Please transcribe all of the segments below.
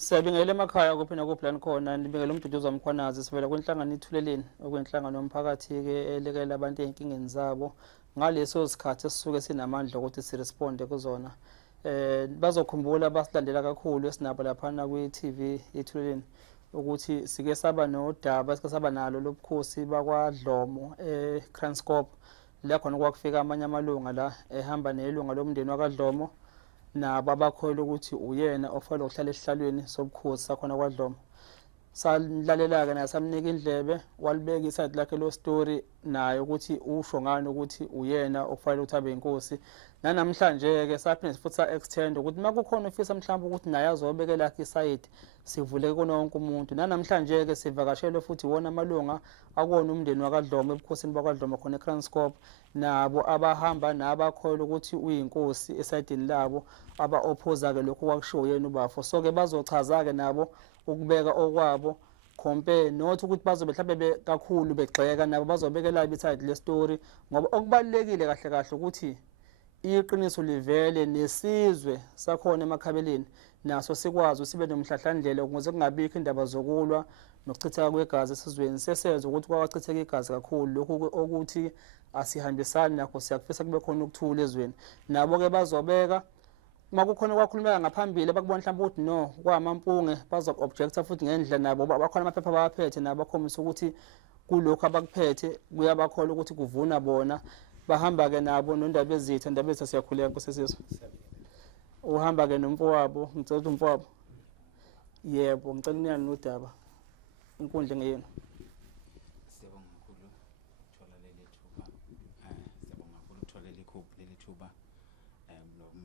Siyabingelela emakhaya kuphi nakuphi khona nibingelela umduduzo wamkhwanazi sivela kwenhlangano Ithuleleni okwenhlangano yomphakathi ke elekela abantu ezinkingeni zabo ngaleso sikhathi esisuke sinamandla ukuthi siresponde kuzona. Bazokhumbula basilandela kakhulu esinabo lapha na kwi-TV Ithuleleni ukuthi sike saba nodaba sike saba nalo lobukhosi bakwaDlomo eKranskop la khona kwakufika amanye amalunga la ehamba nelunga lomndeni wakwaDlomo nabo abakholwa ukuthi uyena ofanele ukuhlala esihlalweni sobukhosi sakhona kwaDlomo. Salalela-ke naye samnika indlebe walibeka iside lakhe lo story naye ukuthi usho ngani ukuthi uyena okufanele ukuthi abe inkosi. Namhlanje-ke saphinde futhi sa-extend ukuthi uma kukhona ofisa mhlawumbe ukuthi naye azobeke lakhe iside sivuleke kuno wonke umuntu. Namhlanje-ke sivakashelwe futhi wona amalunga akuwona umndeni wakwaDlomo ebukhosini bakwaDlomo khona eKranskop nabo abahamba nabakholwa ukuthi uyinkosi esayidini labo aba-opposa-ke lokhu kwakushiwo yena uBafo. So-ke bazochaza-ke nabo ukubeka okwabo compare not ukuthi bazobe mhlawumbe kakhulu begxeka nabo bazobekela ibiside le story ngoba okubalekile kahle kahle ukuthi iqiniso livele nesizwe sakhona emakhabeleni naso sikwazi sibe nomhlahlandlela ukuze kungabikho indaba zokulwa nokuchitheka kwegazi esizweni. Sesenza ukuthi kwachitheka igazi kakhulu lokhu ukuthi asihambisani nakho siyakufisa kube khona ukuthula ezweni. Nabo-ke bazobeka uma kukhona kwakhulumeka ngaphambili bakubona mhlawumbe ukuthi no kwamampunge bazo-objecta futhi ngendlela nabo bakhona amaphepha abaphethe nabo bakhombisa ukuthi kulokhu abakuphethe kuyabakhola ukuthi kuvuna bona bahamba-ke nabo nondaba ezitha indaba ezitha siyakhuleka Nkosi Sizwe. Uhamba-ke nomfowabo ngicela ukuthi umfowabo yebo ngicela uniyani nodaba inkundla engeyenu. Siyabonga kakhulu ukuthola leli thuba siyabonga kakhulu ukuthola leli thuba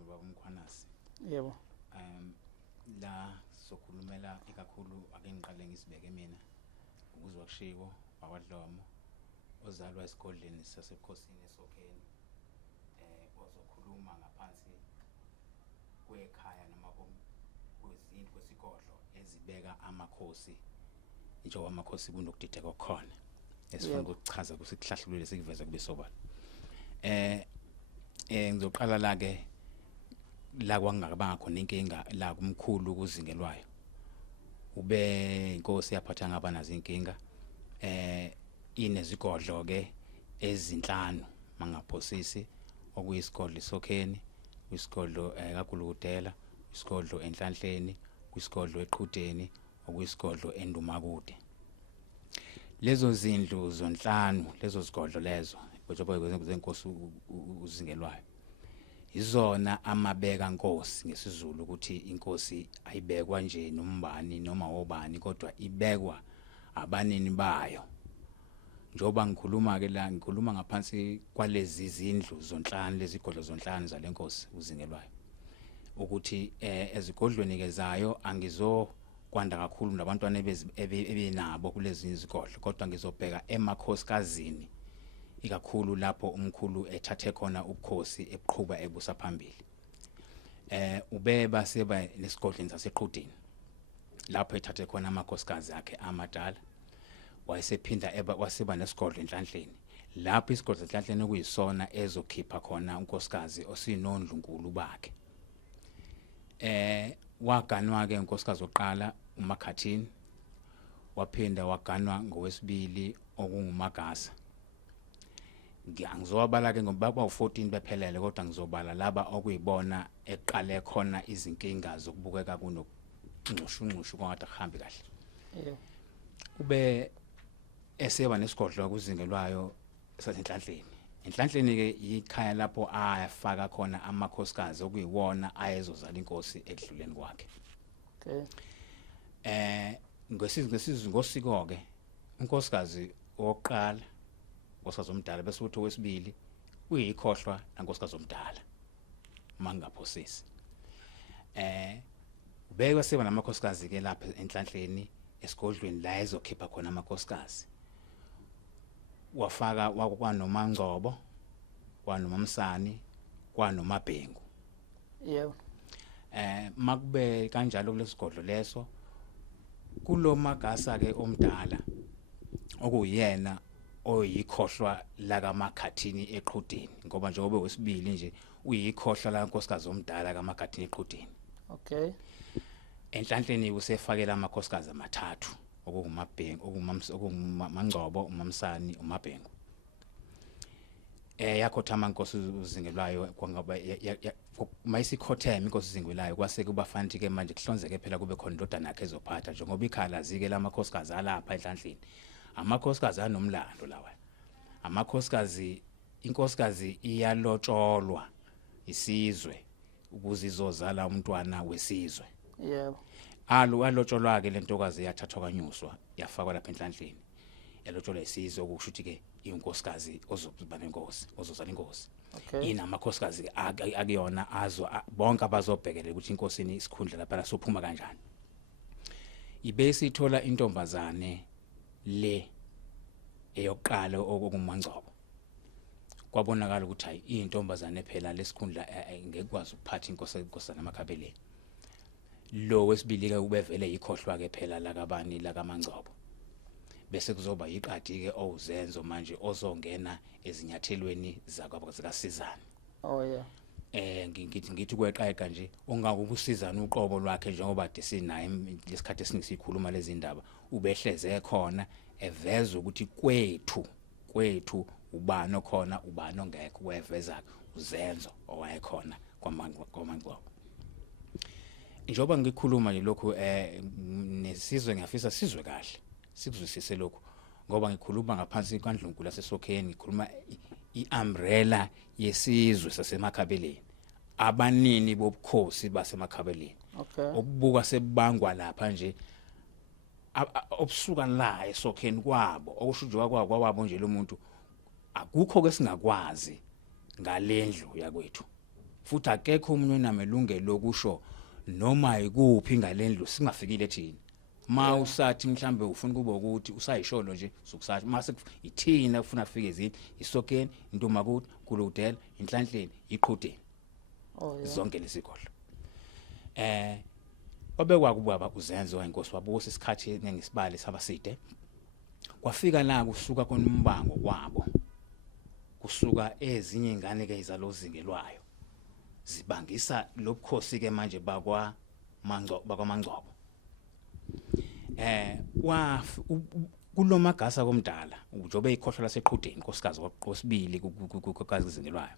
lo umkhwanasi. Yebo. La sokhulumela ikakhulu ake ngiqale ngisibeke mina ukuzwa kushiwo wakwaDlomo ozalwa esigodleni sasebukhosini eSokheni ozokhuluma ngaphansi kwekhaya noma kwesigodlo ezibeka amakhosi njengoba amakhosi kunokudideka okukhona esifuna ukuchaza kusikuhlahlulule sikuveze kube sobala. Ngizoqala la ke la kwangakabanga khona inkinga la kumkhulu ukuzingelwayo ube inkosi yaphatha ngaba nazo inkinga inezigodlo ke ezinhlanu mangaphosisi okuyisigodlo eSokheni, kwisigodlo kaGulugudela, isigodlo eNhlanhleni, kwisigodlo eQhudeni, okuyisigodlo eNdumakude. Lezo zindlu zonhlanu lezo zigodlo lezo njengoba zenkosi uzingelwayo izona amabeka nkosi ngesizulu ukuthi inkosi ayibekwa nje nombani noma obani kodwa ibekwa abanini bayo. Njoba ngikhuluma ke la ngikhuluma ngaphansi kwalezi zindlu zonhlanu lezi zigodlo zonhlanu zalenkosi uzingelwayo ukuthi ezigodlweni ke zayo angizokwanda kakhulu nabantwana ebenabo kulezi izigodlo kodwa ngizobheka emakhosikazini ikakhulu lapho umkhulu ethathe khona ubukhosi ebuqhuba ebusa phambili. Ubeba seba nesigodlweni saseQhudeni lapho ethathe khona amakhosikazi akhe amadala wayesephinda wasiba nesigodlo eNhlanhleni lapho isigodlo eNhlanhleni okuyisona ezokhipha khona unkosikazi osinondlunkulu bakhe. Waganwa ke unkosikazi oqala uMakhathini waphinda waganwa ngowesibili okungumagasa. Ngizobala ke ngoba ba14 bephelele kodwa ngizobala laba okuyibona eqale khona izinkinga zokubukeka kunokunxushunxushu kongathi akuhambi kahle. Ube eseba nesigodlo kuzingelwayo saseNhlanhleni. Enhlanhleni ke ikhaya lapho afaka khona amakhosikazi okuyiwona ayezozala inkosi edluleni kwakhe. Ngosiko ke unkosikazi oqala unkosikazi omdala bese uthi owesibili uyikhohlwa nankosikazi omdala mangaphosisi. Ubeka seba namakhosikazi ke lapha eNhlanhleni esigodlweni la ezokhipha khona amakhosikazi. Wafaka kwanoMangcobo, kwanoMamsani, kwanoMabhengu. Yebo. Makube kanjalo kulesigodlo leso kulo magasa ke omdala okuyena oyikhohlwa la kaMakhathini eQhudeni ngoba njengoba wesibili nje uyikhohlwa la nkosikazi omdala kaMakhathini eQhudeni. Okay. enhlanhleni usefakela amakhosikazi amathathu okungumabhengu okunguMangcobo, uMamsani, uMabhengu. Yakhothama inkosi uzingelwayo kwangaba mayisikhothema inkosi uzingelwayo kwase kuba fanti ke manje kuhlonzeke phela kube khona indodana yakhe ezophatha njengoba ikhala zike lamakhosikazi alapha enhlanhleni. Amakhosikazi anomlando lawa. Amakhosikazi inkosikazi iyalotsholwa isizwe ukuze izozala umntwana wesizwe. Yebo. Alotsholwa ke lentokazi yathathwa kanyuswa yafakwa lapha enhlanhleni. Yalotsholwa isizwe okusho ukuthi ke inkosikazi ozoba nenkosi, ozozala inkosi. Okay. Inamakhosikazi akuyona azwa bonke abazobhekela ukuthi inkosini isikhundla lapha sophuma kanjani. Ibese ithola intombazane le eyokuqala okuMangcobo. Kwabonakala ukuthi hayi intombazane phela lesikhundla ngekwazi ukuphatha inkosana emakhabeleni. Lo wesibili ke ubevele ikhohlwa ke phela lakabani lakaMangcobo. Bese kuzoba iqadi ke ozenzo manje ozongena ezinyathelweni zakaSizana. Oh yeah. Ngithi kweqaqa nje ongakukusizana uqobo lwakhe njengoba desinaye lesikhathi esinisikhuluma lezi ndaba ubehleze khona eveza ukuthi kwethu ubani okhona ubani ongekho weveza uzenzo owayekhona kwaMangcobo. Njengoba ngikhuluma nje lokhu nesizwe ngiyafisa sizwe kahle sikuzwisise lokhu ngoba ngikhuluma ngaphansi kwaNdlunkulu laseSokheni ngikhuluma iumbrella yesizwe sasemakhabeleni abanini bobukhosi basemakhabeleni. Okay. Okubuka sebangwa lapha nje obusuka la eSokheni kwabo okusho nje kwabo nje lo muntu akukho ke singakwazi ngalendlu yakwethu futhi akekho umuntu onamelungelo lokusho noma ikuphi ngalendlu singafikile thina. Ma usathi mhlambe ufuna kube ukuthi usayisholo nje sokusathi mase ithina ufuna afike ezini iSokheni intomakuthi kuludela inhlanhleni iqhudeni. Oh yeah. Zonke lesikhohlo. Obekwa kubaba uzenzo inkosi wabusa isikhathi nengisibali sabaside. Kwafika la kusuka khona umbango kwabo. Kusuka ezinye ingane ke izalozingelwayo. Zibangisa lobukhosi ke manje bakwaMangcobo. Kulomagasa komdala ujobe ikhohlo laseqhudeni nkosikazi kwesibili kukazi zingelwayo.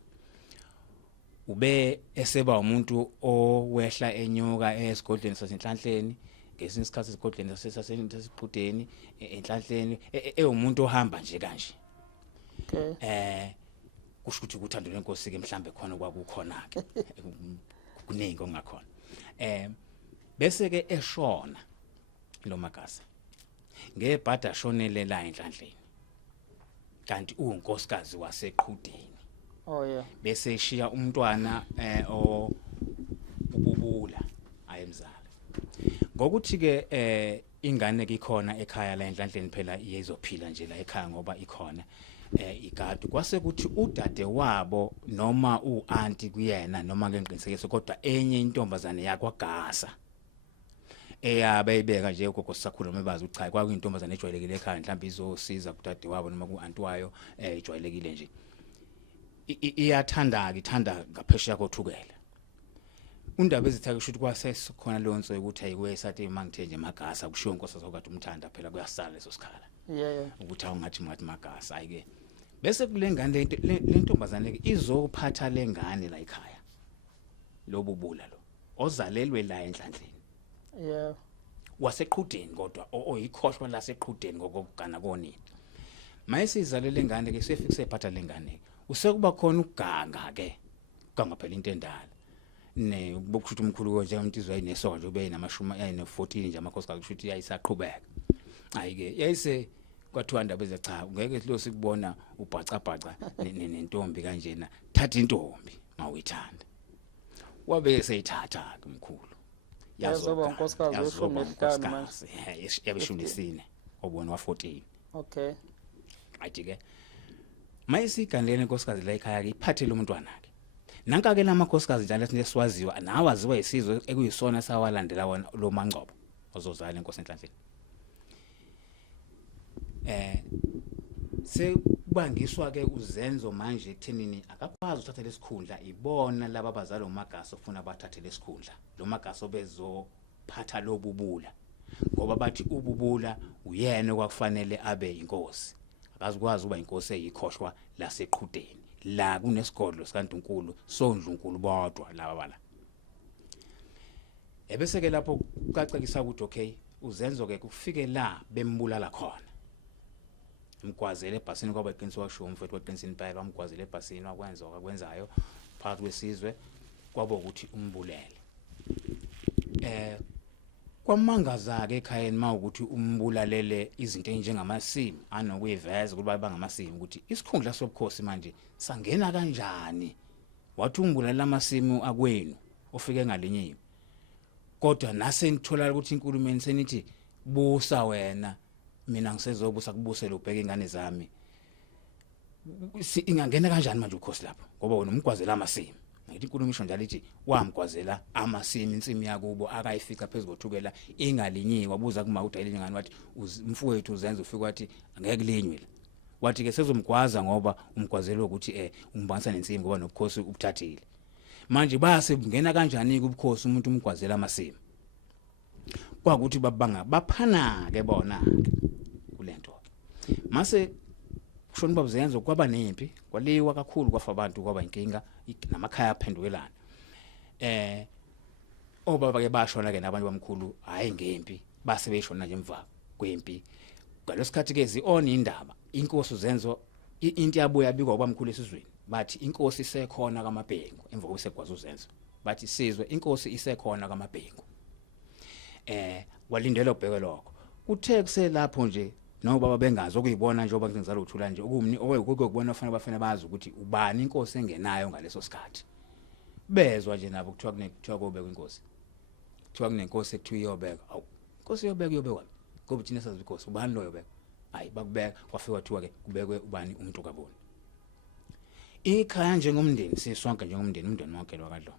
Ube eseba umuntu owehla enyuka esigodleni sasenhlanhleni ngesinye isikhathi esigodleni saseqhudeni enhlanhleni umuntu ohamba nje kanje. Okay. Kusho ukuthi uthando lenkosi ke mhlambe khona kwakukhona ke kuningi ongakhona. Bese ke eshona lo magasa ngebhada shonele la enhlanhleni kanti unkosikazi waseqhudeni. Oh yeah. Bese eshiya umntwana ububula ayemzala ngokuthi ke ingane ke ikhona ekhaya la enhlanhleni phela iyezophila nje la ekhaya ngoba ikhona igadi kwase kuthi udade wabo noma uanti kuyena noma ke ngiqinisekise kodwa enye intombazane yakwagasa bayibeka nje ugogo sisakhuluma ebazi ukuthi cha kwakuyintombazane ejwayelekile ekhaya mhlawumbe izosiza kudade wabo noma kuanti wayo ejwayelekile nje ithanda ngaphesheya kothukela. Undaba ezitha kusho ukuthi kwasesikhona leyo nto ukuthi ayikwesathe mangithe nje magasa kushiwo inkosi sokade umthanda phela kuyasala leso sikhala. Yeah. Ukuthi awungathi magasa ayike. Bese kulengane le ntombazane ke izophatha lengane la ekhaya. Lobubula lo ozalelwe la enhlanhleni. Yeah. Waseqhudeni kodwa oyikhohlwa la seqhudeni ngokugana konini. Mayisizalele ngane ke sefikise ephatha lengane. Usekuba khona uganga ke. Uganga phela into endala. Bokushuthi umkhulu nje umuntu izwe ayinesonto nje ube namashumi ayine14 nje amakhosikazi kushuthi yayisaqhubeka. Ayike yayise kwathiwa indaba ezecha ngeke lo sikubona ubhacabhaca nentombi kanjena thatha intombi mawuyithanda. Wabe seyithatha ke umkhulu. Yazoba unkosikazi weshumi nesihlanu manje. Yabeshumi nesine obona wa14. Okay. Athi ke mayisigandelene inkosikazi la ekhaya ke iphathele umntwana ke. Nanka ke lamakhosikazi njalo esiwaziwa nawaziwa isizwe ekuyisona sawalandela wona lo Mangcobo ozozala inkosi enhlanhleni. Sebangiswa ke uzenzo manje ekuthenini akakwazi ukuthatha lesikhundla ibona laba abazali uMagasa ufuna bathathe lesikhundla lo Magasa obezo ukuphatha lobubula ngoba bathi ububula uyena okwakufanele abe inkosi akazikwazi uba inkosi eyikhohlwa laseqhudeni la kunesigodlo sikaNdlunkulu soNdlunkulu bodwa laba bala ebese ke lapho kucacekisa ukuthi okay uzenzo ke kufike la bembulala khona umgwazele ebhasini kwaba iqiniso washo umfethu weqinisini impela wamgwazele ebhasini wakwenza akwenzayo phakathi kwesizwe kwaba ukuthi umbulele kwamangaza ke ekhayeni mawukuthi umbulalele izinto ezinjengamasimu anokuyiveza kuba bangamasimu ukuthi isikhundla sobukhosi manje sangena kanjani wathi umbulalela amasimu akwenu ofike ngalinyiwe kodwa nase ngithola ukuthi inkulumeni senithi busa wena mina ngisezobusa kubusela ubheke ingane zami ingangena kanjani manje ukhosi lapho ngoba wena umgwazela amasimu ngithi inkulumo isho njalo ithi wamgwazela amasimu insimi yakubo akayifica phezulu kothukela ingalinyiwe wabuza kuma udayile ingane wathi umfowethu uzenza ufika wathi angeke linywe wathi ke sezomgwaza ngoba umgwazelo ukuthi umbanisa nensimi ngoba nobukhosi ubuthathile manje base ngena kanjani kubukhosi umuntu umgwazela amasimu kwakuthi babanga baphana ke bona kulento mase kushona babuzenzo kwaba nempi kwaliwa kakhulu kwafa abantu kwaba inkinga namakhaya aphendukelana obaba ke bashona ke nabantu bamkhulu hayi ngempi base beshona nje emva kwempi ngalesikhathi ke ziona indaba inkosi uzenzo into yabuya bikwa kwabamkhulu esizweni bathi inkosi isekhona kaMabhengu emva kokusekwazi uzenzo bathi sizwe inkosi isekhona kaMabhengu walindela ubheke lokho kuthe kuselapho nje no baba bengazi okuyibona njengoba ngizenzala uthula nje okumni okuyokubona bafana bazi ukuthi ubani inkosi engenayo ngaleso sikhathi bezwa nje nabo kuthiwa kobe kwinkosi kuthiwa kunenkosi ekuthiwa iyobeka awu inkosi iyobeka ngoba thina sazi inkosi ubani lo yobeka hayi bakubeka kwafika kwathiwa ke kubekwe ubani umuntu kaboni ikhaya njengomndeni sisonke njengomndeni umndeni wonke wakadlo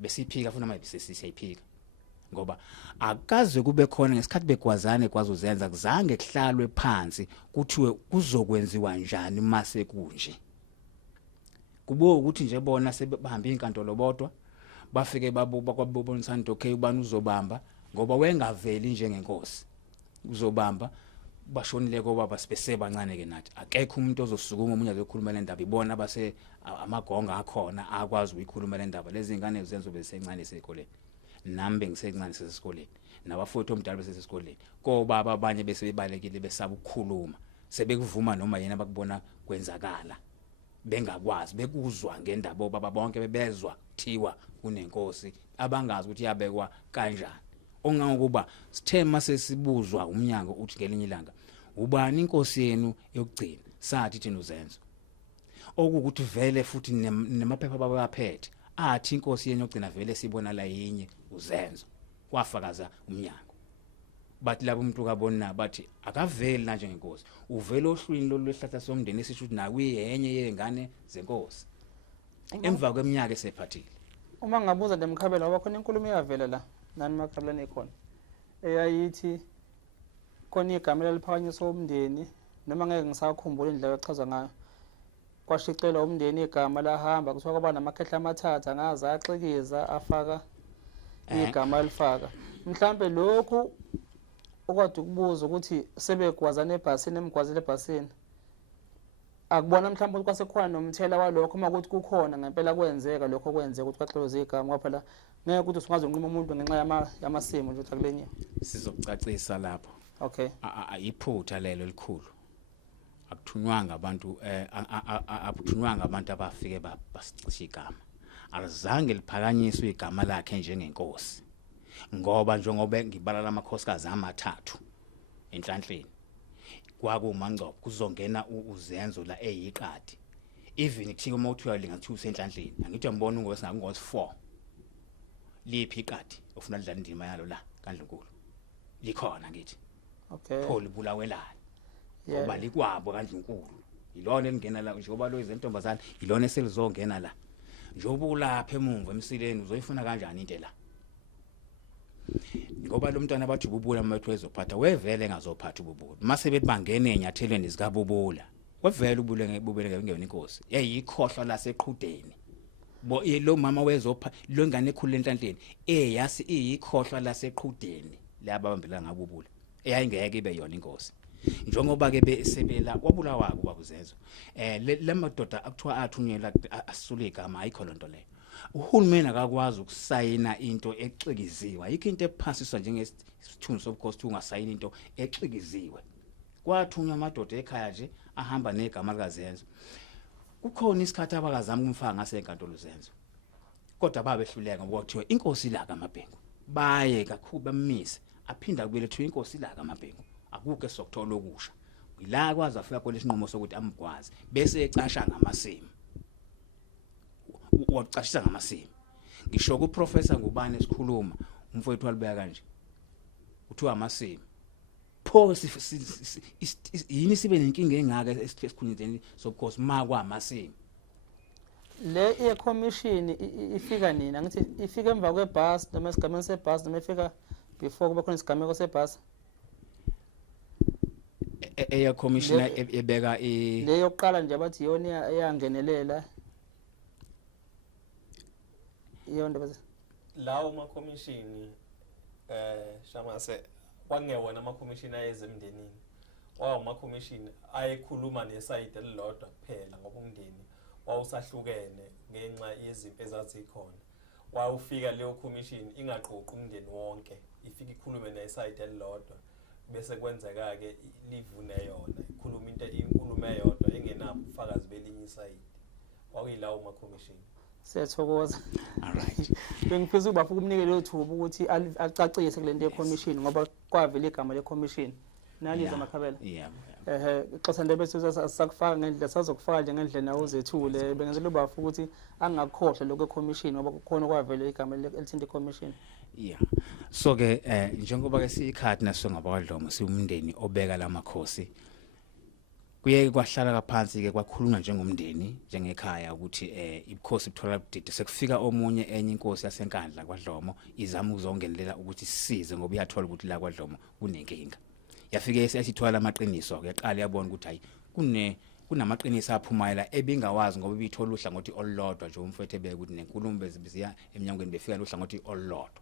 besiphika funa manje siyayiphika ngoba akaze kube khona ngesikhathi begwazane kwazi uzenza kuzange kuhlalwe phansi kuthiwe kuzokwenziwa njani mase kunje kubo ukuthi nje bona sebehamba inkantolo bodwa bafike babuba kwabonisana into okay ubani uzobamba ngoba wengaveli njengenkosi uzobamba bashonile ngoba basebancane ke nathi akekho umuntu ozosukuma umunye azokhuluma le ndaba ibona base amagonga akhona akwazi ukuyikhuluma le ndaba lezi ingane uzenzo besencane esikoleni nami bengisencane sesikoleni nabafowethu omdala besesikoleni kobaba abanye bese bebalekile besaba ukukhuluma sebekuvuma noma yena bakubona kwenzakala bengakwazi bekuzwa ngendaba baba bonke bebezwa kuthiwa kunenkosi abangazi ukuthi yabekwa kanjani ongangokuba sithema sesibuzwa umnyango uthi ngelinye ilanga ubani inkosi yenu yokugcina sathi thina uzenzo okukuthi vele futhi nemaphepha babaphethe athi inkosi yenu yokugcina vele sibona la yinye uzenzo kwafakaza umnyango bathi labo umuntu kabona bathi akaveli nanje ngenkosi uvela ohlwini lolwehlahla somndeni esisho ukuthi nakuyenye yengane zenkosi emva kweminyaka esephathile uma ngabuza ndemkhabela ngoba khona inkulumo iyavela la nani makhabelane ikhona eyayithi khona igama leliphakanyiswa umndeni noma ngeke ngisakhumbula indlela echaza ngayo kwashicelwa umndeni igama lahamba kuthiwa kwaba namakhehla amathatha angaza axikiza afaka igama elifaka mhlambe lokhu okwade ukubuza ukuthi sebegwazana ebhasini emgwazile ebhasini akubona mhlawumbe ukuthi kwasekhona nomthela walokho uma ukuthi kukhona ngempela kwenzeka lokho kwenzeka ukuthi kwaxoza igama ngoba phela ngeke ukuthi usungaze unquma umuntu ngenxa yamasimo nje akulenye sizokucacisa lapho okay ayiphutha lelo elikhulu akuthunywanga abantu akuthunywanga abantu abafike basicisha igama alizange liphakanyiswe igama lakhe njengenkosi ngoba njengoba ngibala lamakhosikazi amathathu enhlanhleni kwakuMangcobo kuzongena uzenzo la eyiqadi even kuthiwa uma uthiwa lingathiwa usenhlanhleni angithi ngibona ngosi 4 liphi iqadi ofuna lidlala indima yalo la kaNdlunkulu likhona ngithi okay pho libulawelana ngoba likwabo kaNdlunkulu ilona elingena la njengoba lo izentombazana ilona eselizongena la njengoba ulapha emumva emsileni uzoyifuna kanjani into la ngoba lo mntwana bathi ububula mathi wezophatha wevele engazophatha ububula mase bethi bangene enyathelweni zikabubula wevele ububule ngeke ngene inkosi yayikhohlwa laseqhudeni bo lo mama wezopha lo ngane ekhulu enhlanhleni yasi iyikhohlwa laseqhudeni lababambela ngabubula eyayingeke ibe yona inkosi njengoba ke besebela kwabulawa kuba buzenzo lemadoda akuthiwa athunyelwa asule igama ayikho lonto leyo uhulumeni akakwazi ukusayina into exikiziwe ayikho into ephasiswa njengesithunzi sobukhosi ungasayina into exikiziwe kwathunywa amadoda ekhaya nje ahamba negama likazenzo kukhona isikhathi abakazama kumfaka ngasenkantolo zenzo kodwa babehluleka ngoba kuthiwa inkosi ilaka amabhengu baye kakhulu bamise aphinda kubele thiwa inkosi ilaka amabhengu akuke sokuthola okusha ila kwazi afika kwelesinqumo sokuthi amgwazi bese ecasha ngamasimo wacashisa ngamasimo ngisho ku professor ngubani esikhuluma umfowethu walibeka kanje uthiwa amasimo pho yini sibe nenkinga engaka esikhundleni sobukhosi makwa amasimo le commission ifika nini angithi ifika emva kwebus noma esigameni sebus noma ifika before kuba khona isigameko sebus commissioner ebeka le yokuqala nje abathi yona eyangenelela yonke bese lawo ma commission shamase kwangewona ama commission ayezemndenini wawuma commission ayekhuluma nesayide elilodwa kuphela ngoba umndeni wawusahlukene ngenxa yezipho ezazikhona wawufika leyo commission ingaqoqi umndeni wonke ifika ikhulume nesayide elilodwa bese kwenzeka ke livune yona ikhuluma into inkulumo eyodwa engenabo ubufakazi belinye isayide kwakuyilawo ma commission siyathokoza alright bengifisa ukuba ukumnikela lo thuba ukuthi acacise kulento ye-commission ngoba kwavela igama le-commission naliza makhabela ixesha nje bese sasakufaka ngendlela sazokufaka nje ngendlela nawo zethule bengenzela ubafu ukuthi angakhohlwa lokho e-commission ngoba kukhona kwavela igama elithinta i-commission so ke njengoba ke sikhathi naso ngabakwadlomo siwumndeni obeka lamakhosi kuye kwahlala kaphansi ke kwakhulunywa njengomndeni njengekhaya ukuthi ibukhosi buthola budide sekufika omunye enye inkosi yasenkandla kwaDlomo izama ukuzongenelela ukuthi sisize ngoba iyathola ukuthi la kwaDlomo kunenkinga yafike esithwala amaqiniso yaqala yabona ukuthi hayi kunamaqiniso aphumayela ebingawazi ngoba ibithola uhlangothi olulodwa nje umfowethu ebeke ukuthi nenkulumo bezibiziya eminyangweni befika uhlangothi olulodwa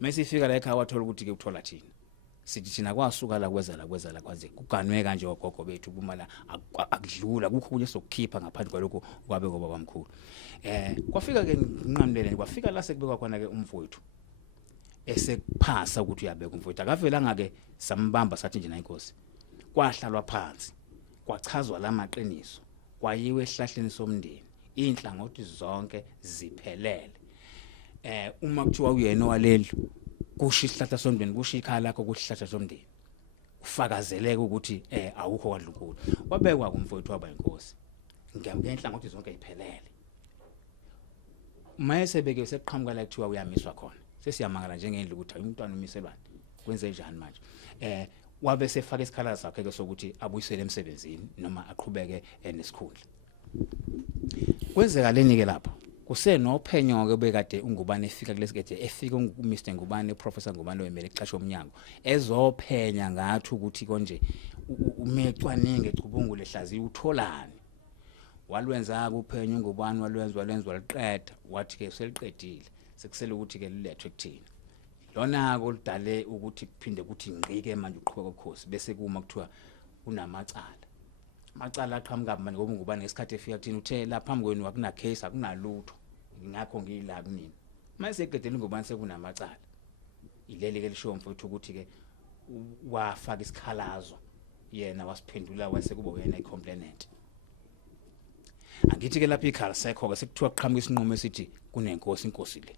mase ifika la ekhaya wathola ukuthi ke uthola thina sithi thina kwasuka la kwezela kwaze kuganwe kanje ogogo bethu kumala akudlula kukho kunye sokukhipha ngaphandle kwalokho kwabe ngoba bamkhulu kwafika ke nqamleleni kwafika la sekubekwa khona ke umfowethu esekuphasa ukuthi uyabeka umfowethu akavelanga ke sambamba sathi nje na inkosi kwahlalwa phansi kwachazwa lamaqiniso kwayiwe ehlahleni somndeni inhlangothi zonke ziphelele uma kuthiwa uyena waleli kusho isihlahla somndeni kusho ikhala lakho kusihlahla somndeni ufakazeleke ukuthi awukho kwadlunkulu wabekwa kumfowethu waba inkosi ngenhlangothi ukuthi zonke iphelele mayesebeke seqhamuka la kuthiwa uyamiswa khona sesiyamangala njengendlu ukuthi umntwana umiselwane kwenze njani manje wabe sefaka isikhala sakhe ke sokuthi abuyisele emsebenzini noma aqhubeke nesikhundla kwenzeka leni ke lapha kusenophenyo ke bekade ungubane efika kulesikade efika uMr Ngubane Professor Ngubane wemele ixasho omnyango ezophenya ngathi ukuthi konje umecwaninge ecubungule hlaziya utholani walwenza kuphenyo Ngubane walwenza liqeda wathi ke seliqedile sekusele ukuthi ke lilethwe kuthina lona kolidale ukuthi kuphinde kuthi ngqike manje uqhubeka ukhosi bese kuma kuthiwa amacala aqhamuka manje ngoba Ngubane ngesikhathi efika kuthina uthe lapha phambi kwenu akuna case akunalutho ngakho ngila kunini mase eqedela Ngubane sekunamacala ilele ke lisho mfowethu ukuthi ke wafaka isikhalazo yena wasiphendula wasekuba uyena icomplainant angithi ke lapha ikhala sekho ke sekuthiwa qhamuka isinqumo esithi kunenkosi inkosi le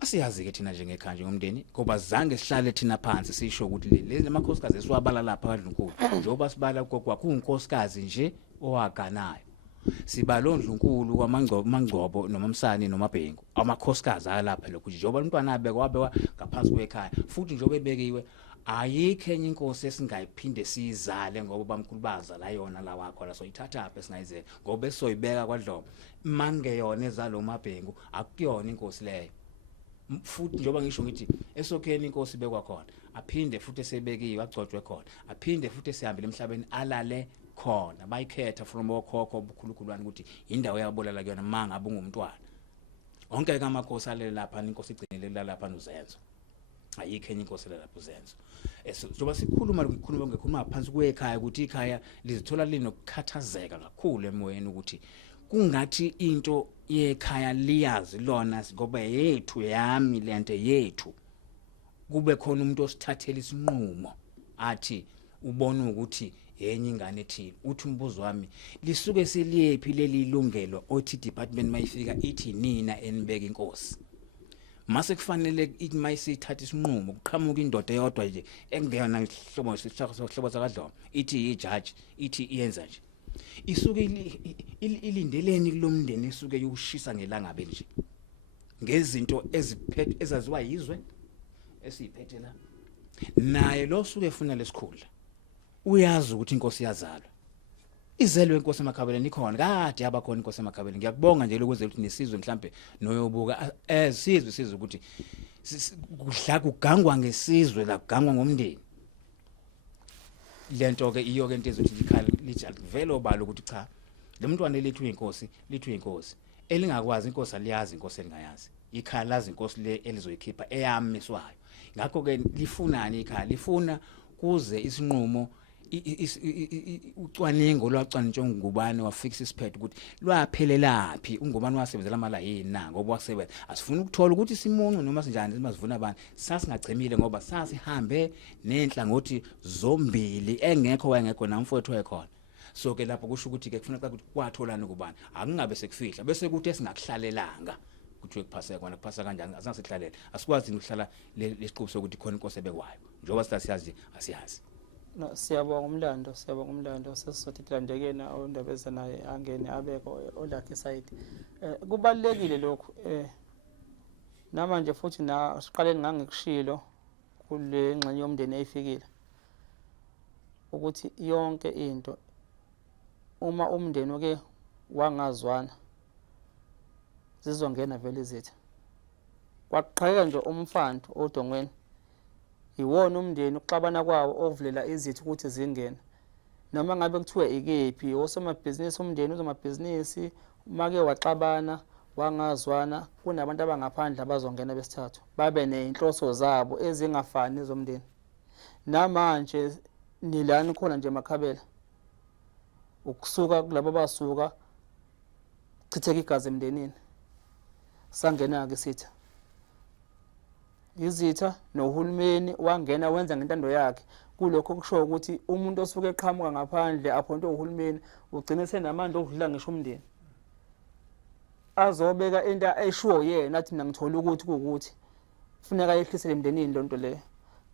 asiyazi ke thina njengekhaya njengomndeni ngoba zange sihlale thina phansi sisho ukuthi lezi amakhosikazi esiwabala lapha kaDlunkulu njengoba sibala kwakho unkosikazi nje owaganayo sibala oNdlunkulu kwaMangcobo noMamsani noMabhengu amakhosikazi alapha lokho njengoba umntwana abekwa wabekwa ngaphansi kwekhaya futhi njengoba ebekiwe ayikho enye inkosi esingayiphinde sizale ngoba bamkhulu baza la yona la wakho la soyithatha apha esingayizela ngoba esoyibeka kwaDlomo mangeyona ezalo Mabhengu akuyona inkosi leyo futhi njengoba ngisho ngithi esokheni inkosi bekwa khona aphinde futhi esebekiwe agcotshwe khona aphinde futhi esihambile emhlabeni alale khona bayikhetha from okhokho obukhulukhulwane ukuthi indawo yabolela kuyona manga abungumntwana onke kamakhosi alele lapha inkosi igcinile lapha uzenzo ayikho enye inkosi lapha uzenzo njoba sikhuluma phansi kwekhaya ukuthi ikhaya lizithola linokukhathazeka kakhulu emoyeni ukuthi kungathi into yekhaya liyazi lona ngoba yethu yami lento yethu kube khona umuntu osithathela isinqumo athi ubona ukuthi yenye ingane ethile uthi umbuzo wami lisuke seliyephi leli ilungelo othi department mayifika ithi nina enibeka inkosi mase kufanele mayisithatha isinqumo kuqhamuka indoda eyodwa nje engeyona ihlobo sakadloma ithi ijudge ithi iyenza nje isuke ilindeleni kulomndeni isuke yokushisa ngelanga nje ngezinto ezaziwa yizwe esiphethe la naye lo suke efuna lesikhundla uyazi ukuthi inkosi yazalwa izelwe inkosi emakhabeleni ikhona kade abakhona inkosi emakhabeleni ngiyakubonga nje lokuzela ukuthi nesizwe mhlambe noyobuka sizwe ukuthi kudla kugangwa ngesizwe la kugangwa ngomndeni lento ke iyo ke into ezothi likhaya lijali vele obala ukuthi cha lo mntwana lethu inkosi elingakwazi inkosi aliyazi inkosi engayazi ikhaya lazi inkosi le elizoyikhipha eyamiswayo ngakho ke lifunani ikhaya lifuna kuze isinqumo ucwaningo lwacwantsho ngubani wafix isiphethe ukuthi lwaphelelaphi ungubani wasebenzela amala yini na ngoba wasebenza asifuna ukuthola ukuthi simuncu noma sinjani simazivuna abantu sasingacemile ngoba sasihambe nenhlangothi zombili engekho wayengekho namfowethu wayekhona so ke lapho kusho ukuthi ke kufuneka ukuthi kwatholana kubani akungabe sekufihla bese kuthi esingakuhlalelanga kuthi kuphasa kona kuphasa kanjani asingasikhlalela asikwazi ukuhlala lesiqhubu sokuthi khona inkosi ebekwayo njengoba sasiyazi asiyazi no siyabonga umlando sesizothithela ndekena ondabeza naye angene abeko olakhe side kubalekile lokho namanje futhi na siqaleni ngangikushilo kule ngxenye yomndeni eyifikile ukuthi yonke into uma umndeni oke wangazwana zizongena vele izitha kwaqhaka nje umfanto odongweni iwona umndeni uxabana kwawo ovulela izitha ukuthi zingene noma ngabe kuthiwa ikephi osomabhizinisi umndeni uzomabhizinisi make waxabana wangazwana kunabantu abangaphandle abazongena besithathu babe nenhloso zabo ezingafani zomndeni namanje nilani khona nje emakhabela ukusuka kulabo basuka chitheka igazi emndenini sangena ke sitha izitha nohulumeni wangena wenza ngentando yakhe kulokho kusho ukuthi umuntu osuke eqhamuka ngaphandle aphonto uhulumeni ugcina senamandla okudlula ngisho umndeni azobeka into eshuwo yena athi mina ngithola ukuthi kuukuthi kufuneka yehlise emndenini lonto leyo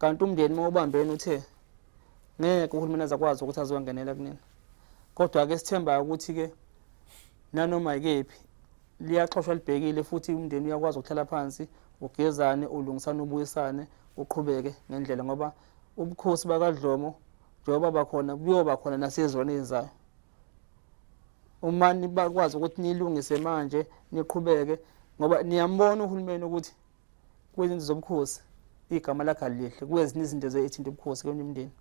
kanti umndeni mawubambene uthe ngeke uhulumeni azakwazi ukuthi azongenela kunina kodwa ke sithemba ukuthi ke nanoma ikephi liyaxoshwa libhekile futhi umndeni uyakwazi ukuhlala phansi ugezane ulungisana ubuyisane uqhubeke ngendlela ngoba ubukhosi bakadlomo njengoba bakhona kuyoba khona nasezwaneni zayo uma bakwazi ukuthi nilungise manje niqhubeke ngoba niyambona uhulumeni ukuthi kwezinto zobukhosi igama lakhe alihle kwezinye izinto ezithinta ubukhosi kwenye umndeni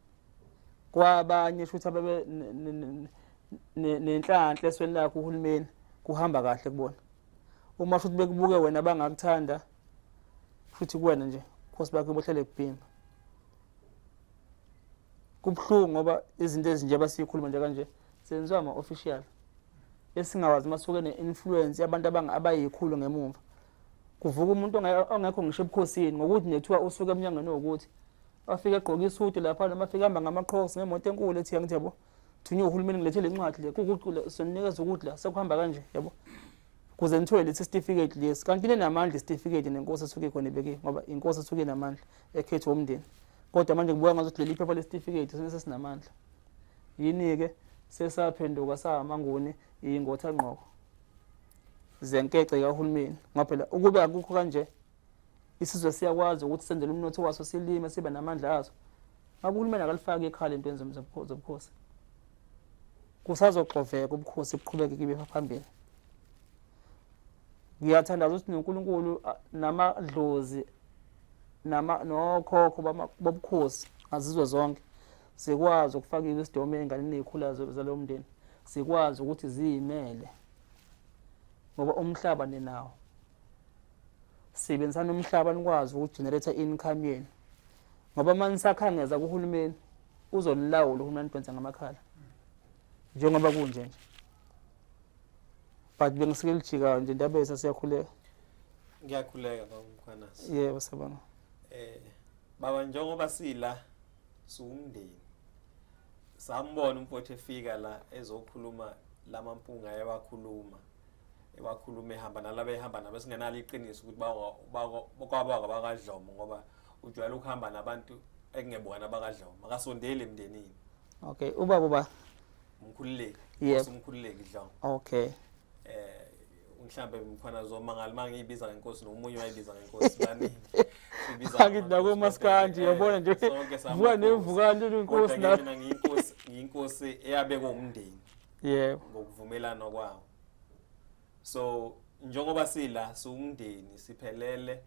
kwabanye futhi ababe nenhlanhla esweni lakhe uhulumeni kuhamba kahle kubona uma futhi bekubuke wena bangakuthanda futhi kuwena nje ukhosi bakhe bohlele kubhima kubhlungu ngoba izinto ezinje basikhuluma nje kanje senziwa ama-official esingawazi masuke ne-influence yabantu abayikhulu ngemuva kuvuka umuntu ongekho ngisho ebukhosini ngokuthi nethiwa usuke eminyangweni wokuthi afike egqoka isudu lapha noma afike hamba ngama-cross ngemoto enkulu ethi yangithi yabo thunywe uhulumeni ngilethele incwadi le kukuqula sonikeza ukudla sekuhamba kanje yabo kuze nithole lesi certificate lesi kanti nenamandla certificate nenkosi esuke khona ibeke ngoba inkosi esuke namandla ekhetho womndeni kodwa manje kubuka ngazothi leli phepha le certificate sonese sinamandla yini ke sesaphenduka samanguni ingotha ngqoko zenkece kahulumeni ngoba phela ukube akukho kanje isizwe siyakwazi ukuthi senzele umnotho waso silime sibe namandla aso ngabe uhulumeni akalifaki ekhala entweni zobukhosi kusazoxoveka ubukhosi buqhubeke kibe phambili ngiyathandaza ukuthi noNkulunkulu namadlozi nokhokho bobukhosi ngazizwe zonke sikwazi ukufaka iwisdom enganeni ezikhulayo zalo mndeni sikwazi ukuthi ziyimele ngoba umhlaba nenawo sibenzisana umhlaba nikwazi ukugenerate income yenu ngoba manisakhangeza kuhulumeni uzolilawula uhulumeni benze ngamakhala njengoba kunje nje but bengisike lijika nje ndaba siyakhuleka Ngiyakhuleka baba Mkhwanasi. yebo sabanga Baba njengoba sila sumndeni sambona umfowethu efika la ezokhuluma lamampunga ewakhuluma ehamba nalabo ehamba nabo singenalo iqiniso ukuthi bakwaba bakadlomo ngoba ujwayele ukuhamba nabantu ekungebona bakadlomo akasondeli emndenini. okay ubaba Umkhululeki Yep. umkhululeki dlomo. okay Mhlambe Mkhwanazi zomangali mangiyibiza ngenkosi nomunye wayibiza ngenkosi baningi. Angithi nako maskandi yabona nje vuka nevukani inkosi la mina ngiyinkosi eyabekwa umndeni yebo ngokuvumelana kwawo. So njengoba sila sumndeni siphelele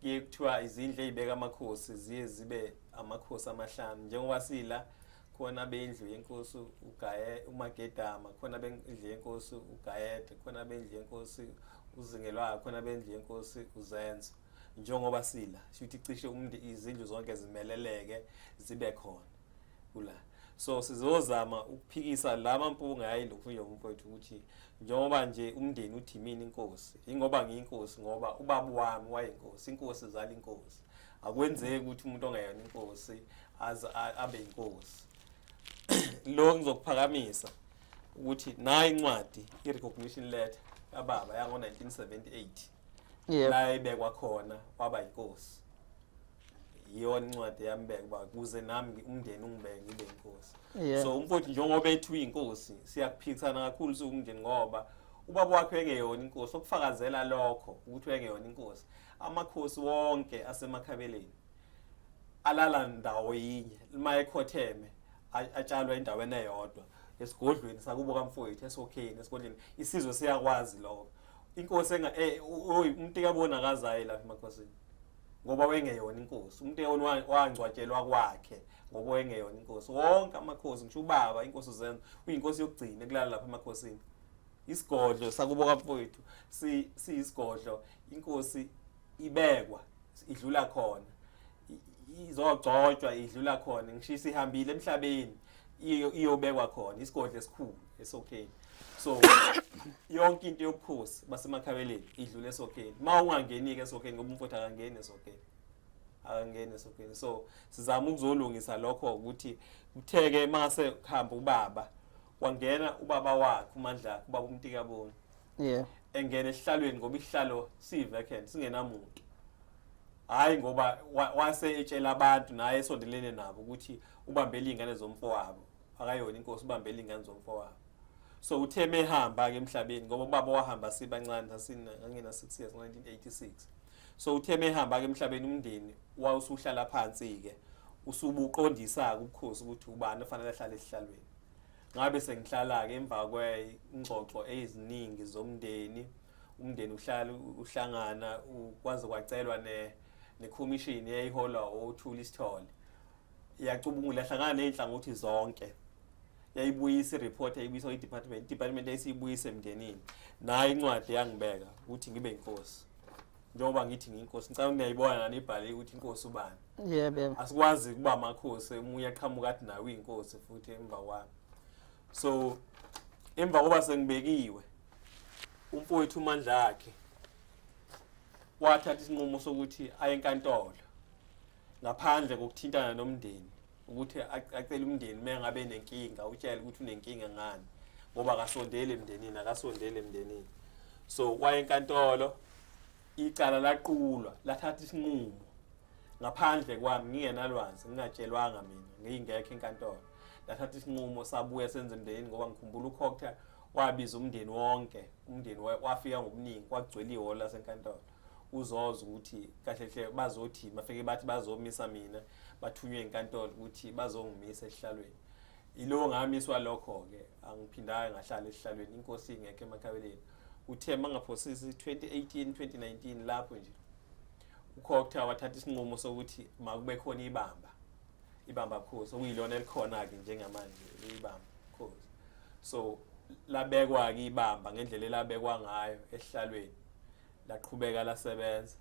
kuye kuthiwa izindlu ezibeka amakhosi zibe amakhosi amahlanu njengoba sila khona bendlu yenkosi uGaye uMagedama khona bendlu yenkosi uGayede khona bendlu yenkosi uzingelwa khona bendlu yenkosi uZenzo njengoba sila sithi cishe izindlu zonke zimeleleke zibe khona kula. So sizozama ukuphikisa lamampunga ayilokhu umfowethu ukuthi njengoba nje umndeni uthi mina inkosi ingoba ngiyinkosi ngoba ubaba wami wayinkosi inkosi izala inkosi akwenzeki ukuthi umuntu ongayona inkosi abe inkosi. Lo ngizokuphakamisa ukuthi nayi incwadi i-recognition letter kababa yango 1978 la ibekwa khona waba inkosi iyona incwadi yambeka ba kuze nami umndeni ungibeke ngibe inkosi. So umfowethu njengoba ethu inkosi siyakuphikisana kakhulu sokumndeni ngoba ubaba wakhe engeyona inkosi okufakazela lokho ukuthi engeyona inkosi amakhosi wonke asemakhabeleni alala ndawo yinye uma ekhotheme atshalwa endaweni eyodwa esigodlweni sakubo kaMfowethu esokheni esigodlweni isizwe siyakwazi lokho inkosi umuntu ekabona akazayi lapha emakhosini ngoba wengeyona inkosi umuntu ekabona wangcwatshelwa kwakhe ngoba wengeyona inkosi wonke amakhosi ngisho ubaba inkosi uZenzo uyinkosi yokugcina ekulala lapha emakhosini isigodlo sakubo kaMfowethu siyisigodlo inkosi ibekwa idlula khona izogcotshwa idlula khona ngishisa ihambile emhlabeni iyobekwa khona isigodlo esikhulu esokheni. So yonke into yobukhosi basemakhabeleni idlule esokheni ma ungangeni ke esokheni ngoba umfowethu akangeni esokheni. So sizama ukuzolungisa lokho ukuthi kutheke mase kuhamba ubaba wangena ubaba wakhe uMandla ubaba uMtikaboni engena esihlalweni ngoba isihlalo si-vacant singenamuntu hayi ngoba wase etshela abantu naye esondelene nabo ukuthi ubambele ingane zomfowabo akayona inkosi ubambele ingane zomfowabo. So utheme ehamba ke emhlabeni ngoba ubaba wahamba sibancane ngangena 6 years 1986. So utheme ehamba ke emhlabeni umndeni wawusuhlala phansi ke usubuqondisa ubukhosi ukuthi ubani ofanele ahlale esihlalweni. Ngabe sengihlala ke emva kweingxoxo eziningi zomndeni umndeni uhlangana ukwazi kwacelwa necommission eyayiholwa oThuli Isithole yacubungula hlangana nezinhlangothi zonke yayibuyisa ireport yayibuyisa idepartment ayisibuyisa emndenini nayi incwadi yangibeka ukuthi ngibe inkosi njengoba ngithi ngiyinkosi ngicela uniyayibona nani ibhale ukuthi inkosi ubani. Yebo asikwazi kuba amakhosi umunye aqhamuka athi nawe uyinkosi futhi emva kwami. So emva koba sengibekiwe umfowethu uMandla akhe wathatha isinqumo sokuthi aye enkantolo ngaphandle kokuthintana nomndeni ukuthi acela umndeni mengabe nenkinga utshela ukuthi unenkinga ngani ngoba akasondele emndenini. So waye enkantolo icala laqulwa lathatha isinqumo ngaphandle kwami ngingenalwazi ngingatshelwanga mina ngingekho enkantolo lathatha isinqumo sabuya senze emndenini ngoba ngikhumbula ukhokha wabiza umndeni wonke umndeni wafika ngobuningi kwagcwele ihholo lasenkantolo uzoza ukuthi kahle hle bazothi bafike bathi bazomisa mina bathunywe enkantolo ukuthi bazongimisa esihlalweni. Ilo ngamiswa lokho ke angiphindanga ngahlala esihlalweni inkosi ingekho emakhabeleni. Uthe mangaphosisi 2018 2019 lapho nje ukhokha wathatha isinqumo sokuthi makube khona ibamba khosi okuyilona elikhona ke njengamanje ibamba khosi. So labekwa ke ibamba ngendlela elabekwa ngayo esihlalweni laqhubeka lasebenza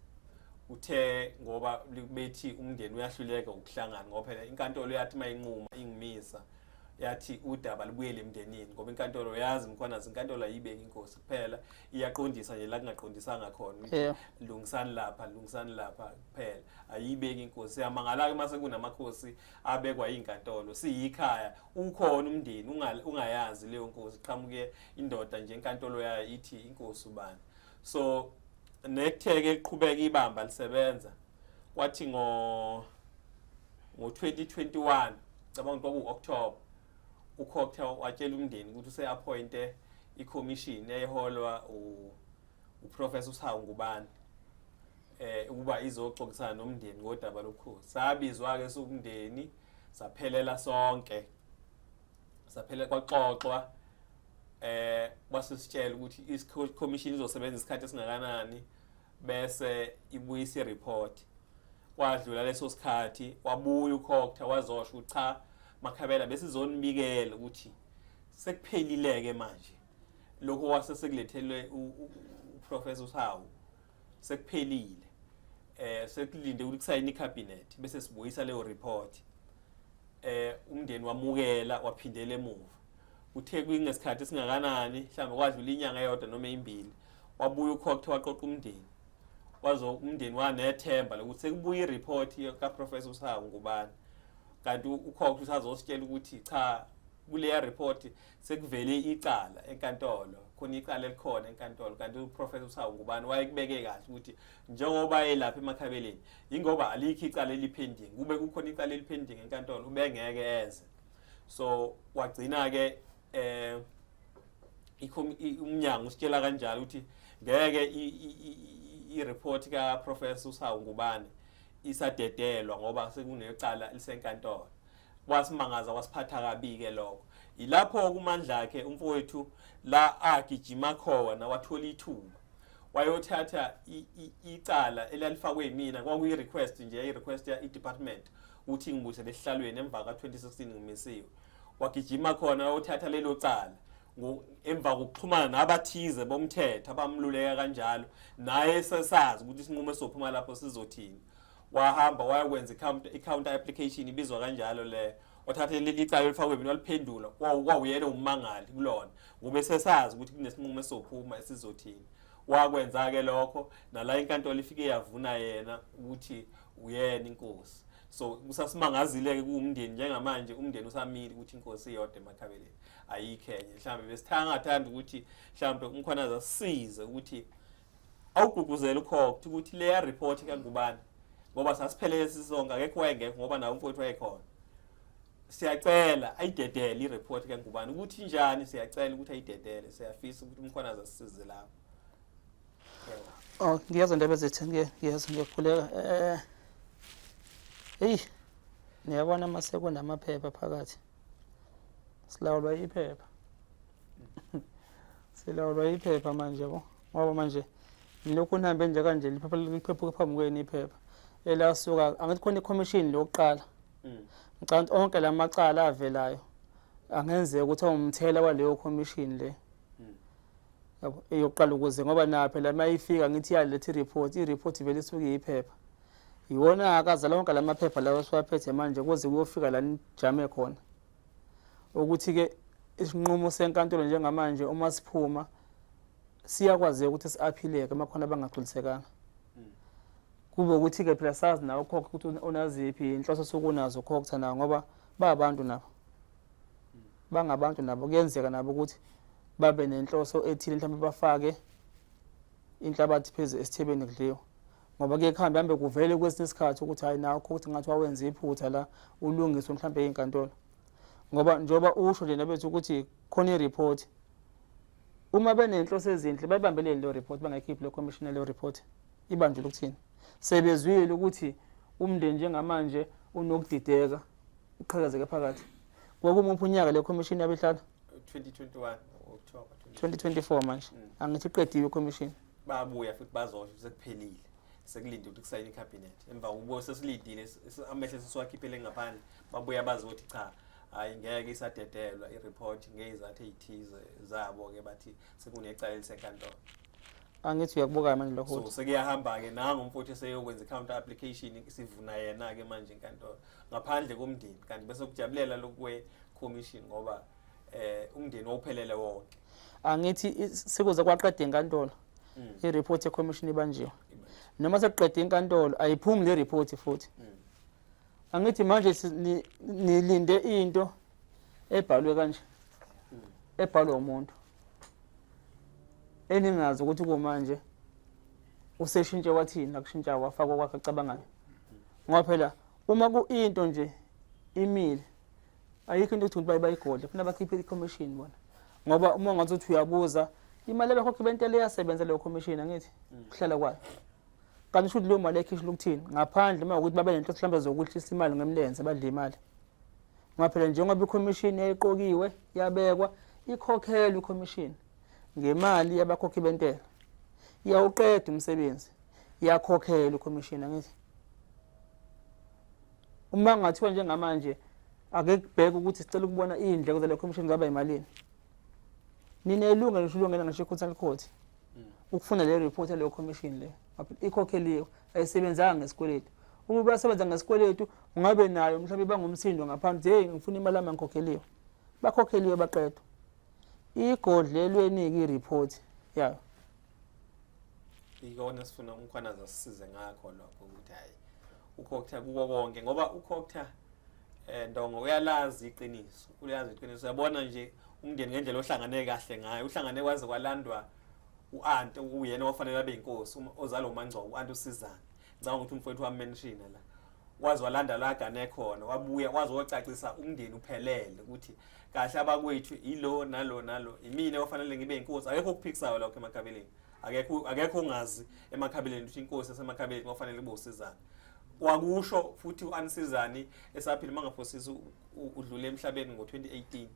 uthe ngoba bethi umndeni uyahluleka ukuhlangana ngoba phela inkantolo yathi mayinquma ingimisa yathi udaba libuyele emndenini ngoba inkantolo yazi Mkhwanazi inkantolo ayibeki inkosi kuphela iyaqondisa nje la kungaqondisanga khona ukuthi lungisani lapha kuphela ayibeki inkosi yamangala ke mase kunamakhosi abekwa inkantolo siyikhaya ukhona umndeni ungayazi leyo nkosi qhamuke indoda nje inkantolo yayo ithi inkosi ubani so nekutheke liqhubeka ibamba lisebenza kwathi ngo 2021 cabanga kwaku October ukhokha watshela umndeni ukuthi use-appointe i-commission eyayiholwa uProfessor uShawu Ngubane ukuba izoxoxisana nomndeni ngodaba lokukhosi sabizwa-ke sikumndeni saphelela sonke saphela kwaxoxwa basisitshela ukuthi i-commission izosebenza isikhathi esingakanani bese ibuyisa i-report kwadlula leso sikhathi wabuya ukhokha wazosho ukuthi cha Makhabela bese izonibikela ukuthi sekuphelileke manje lokho wase sekulethelwe uProfessor Shawu sekuphelile sekulinde ukuthi kusayine icabinet bese sibuyisa leyo report umndeni wamukela waphindela emuva uthe kungesikhathi singakanani mhlawumbe kwadlula inyanga eyodwa noma ezimbili wabuya ukhokha waqoqa umndeni umndeni wanethemba lokuthi sekubuya ireport kaProfessor Shawu Ngubane kanti ukhokha usazositshela ukuthi cha kuleya report sekuvele icala enkantolo khona icala elikhona enkantolo kanti uProfessor Shawu Ngubane wayekubeke kahle ukuthi njengoba elapha emakhabeleni ingoba alikho icala elipending kube kukhona icala elipending enkantolo ubengeke eze so wagcina ke umnyango usitshela kanjalo ukuthi ngeke i-report kaProfessor Shawu Ngubane isadedelwa ngoba sekunecala lisenkantolo wasimangaza wasiphatha kabi ke lokho ilapho kumandla akhe umfowethu la agijima khona wathola ithuba wayothatha icala elalifakwe yimina kwakuyi request nje i-request ya i-department ukuthi ngibuyisele esihlalweni emva ka2016 ngimisiwe wagijima khona wayothatha lelo cala emva kokuxhumana nabathize bomthetho abamluleka kanjalo naye sesazi ukuthi isinqumo esophuma lapho sizothini wahamba wayakwenza i-counter application ibizwa kanjalo le othathe leli cala elifakwe yimina waliphendula kwawuyena ummangali kulona ngoba sesazi ukuthi kunesinqumo esophuma esizothini wakwenza ke lokho nala inkantolo ifike yavuna yena ukuthi uyena inkosi so kusasimangazile ke kuumndeni njengamanje umndeni usamile ukuthi inkosi iyodwa emakhabeleni ayikhenye mhlambe besithangathanda ukuthi mhlambe umkhwanaza size ukuthi awugqugquzela ukhokha ukuthi leya report kaNgubane ngoba sasiphelele sisonke akekho wayengekho ngoba nawo umfowethu wayekhona siyacela ayidedele i-report kaNgubane ukuthi njani siyacela ukuthi ayidedele siyafisa ukuthi umkhwanaza sisize lapho ngiyazi ndaba zethu ngiyakhuleka niyabona mase kunamaphepha phakathi silawulwa iphepha silawulwa iphepha manje ngoba manje lokhu nihambe nje kanje liphepha phambi kwenu iphepha elasuka angithi khona i-commission lokuqala ngicabanga onke lamacala avelayo angenzeka ukuthi awumthela waleyo commission le yabo eyokuqala ukuze ngoba na phela mayifika ngithi yalethe i-report vele isuke iphepha iwona akazala wonke lamaphepha lawo siwaphethe manje kuze kuyofika la nijame khona ukuthi ke isinqumo senkantolo njengamanje uma siphuma siyakwazi ukuthi siaphileke makhona bangagculisekanga kube ukuthi ke phela sazi nawo ukhokha ukuthi unaziphi inhloso sokunazo ukhokha nawo ngoba babantu nabo bangabantu nabo kuyenzeka nabo ukuthi babe nenhloso ethile mhlawumbe bafake inhlabathi phezulu esithebeni kudliwa ngoba ke khamba hambe kuvele kwesinye isikhathi ukuthi hayi nawo ukuthi ngathi wawenza iphutha la ulungiswe mhlawumbe einkantolo ngoba njoba usho nje nabethu ukuthi khona i-report uma benenhloso ezinhle bayibambelele le report bangayikhiphi le commissioner le report ibanjwe ukuthini sebezwile ukuthi umndeni njengamanje unokudideka uqhakazeke phakathi kwakumuphi unyaka le commission yabehlala 2021 October 2024 manje angithi iqediwe commission babuya futhi bazosho sekuphelile sekulinde ukuthi kusayine icabinet emva kokuba sesilidile amehlo sesiwakhiphele ngaphandle babuya bazi ukuthi cha hayi ngeke isadedelwa i-report ngezathu ezithize zabo ke bathi sekunecala elisenkantolo angithi uyakubuka manje lokho so sekuyahamba ke nango umfowethu seyokwenza i-counter application sivuna yena ke manje inkantolo ngaphandle komndeni kanti bese kujabulela lokwe commission ngoba umndeni wophelele wonke angithi sekuze kwaqeda inkantolo i-report ye-commission ibanjiwe noma sekuqeda inkantolo ayiphumi le report futhi angithi manje nilinde into ebhalwe kanje ebhalwe umuntu eningazi ukuthi kumanje useshintshe wathini akushintsha wafaka kwakhe acabangayo ngoba phela uma into nje imile ayikho into ukuthi bayigodle funa bakhiphe i-commission bona ngoba uma ngathi uthi uyabuza imali abakhokhi bentela iyasebenza leyo commission angithi kuhlala kwayo kanti futhi leyo mali ekhishi lokuthini ngaphandle uma ukuthi babe nento mhlawumbe zokuhlisa imali ngemlenze badle imali ngoba phela njengoba i-commission yayiqokiwe yabekwa ikhokhelwe i-commission ngemali yabakhokhi bentela iyawuqeda umsebenzi iyakhokhelwa i-commission angithi uma ngathiwa njengamanje ake kubheka ukuthi sicela ukubona indleko zale commission zaba imalini ninelunga ngisho ulungela ngisho i-consultant court ukufuna le report leyo commission le ikhokheliwe ayisebenzanga ngesikweletu uma basebenza ngesikweletu ungabe nayo mhlawumbe bangumsindo ngaphansi hey ngifuna imali yami ngikhokheliwe bakhokheliwe baqedwa igodlelweni i-report yayo ikona sifuna umkhwanaza sisize ngakho lokho ukuthi hayi ukhokhtha kuko konke ngoba ukhokhtha ndongo uyalazi iqiniso uyabona nje umndeni ngendlela ohlangane kahle ngayo uhlangane kwaze kwalandwa uAnti uyena ofanele abe inkosi ozalo uMangcobo uAnti uSizana ngicabanga ukuthi umfowethu wamention la wazi walanda la gane khona wabuya wazi wocacisa umndeni uphelele ukuthi kahle abakwethu ilo nalo imina ofanele ngibe inkosi akekho ukuphikisayo lokho emakhabeleni akekho ongazi emakhabeleni ukuthi inkosi yasemakhabeleni ofanele kube uSizana wakusho futhi uAnsizani esaphila mangaphosisa udlule emhlabeni ngo2018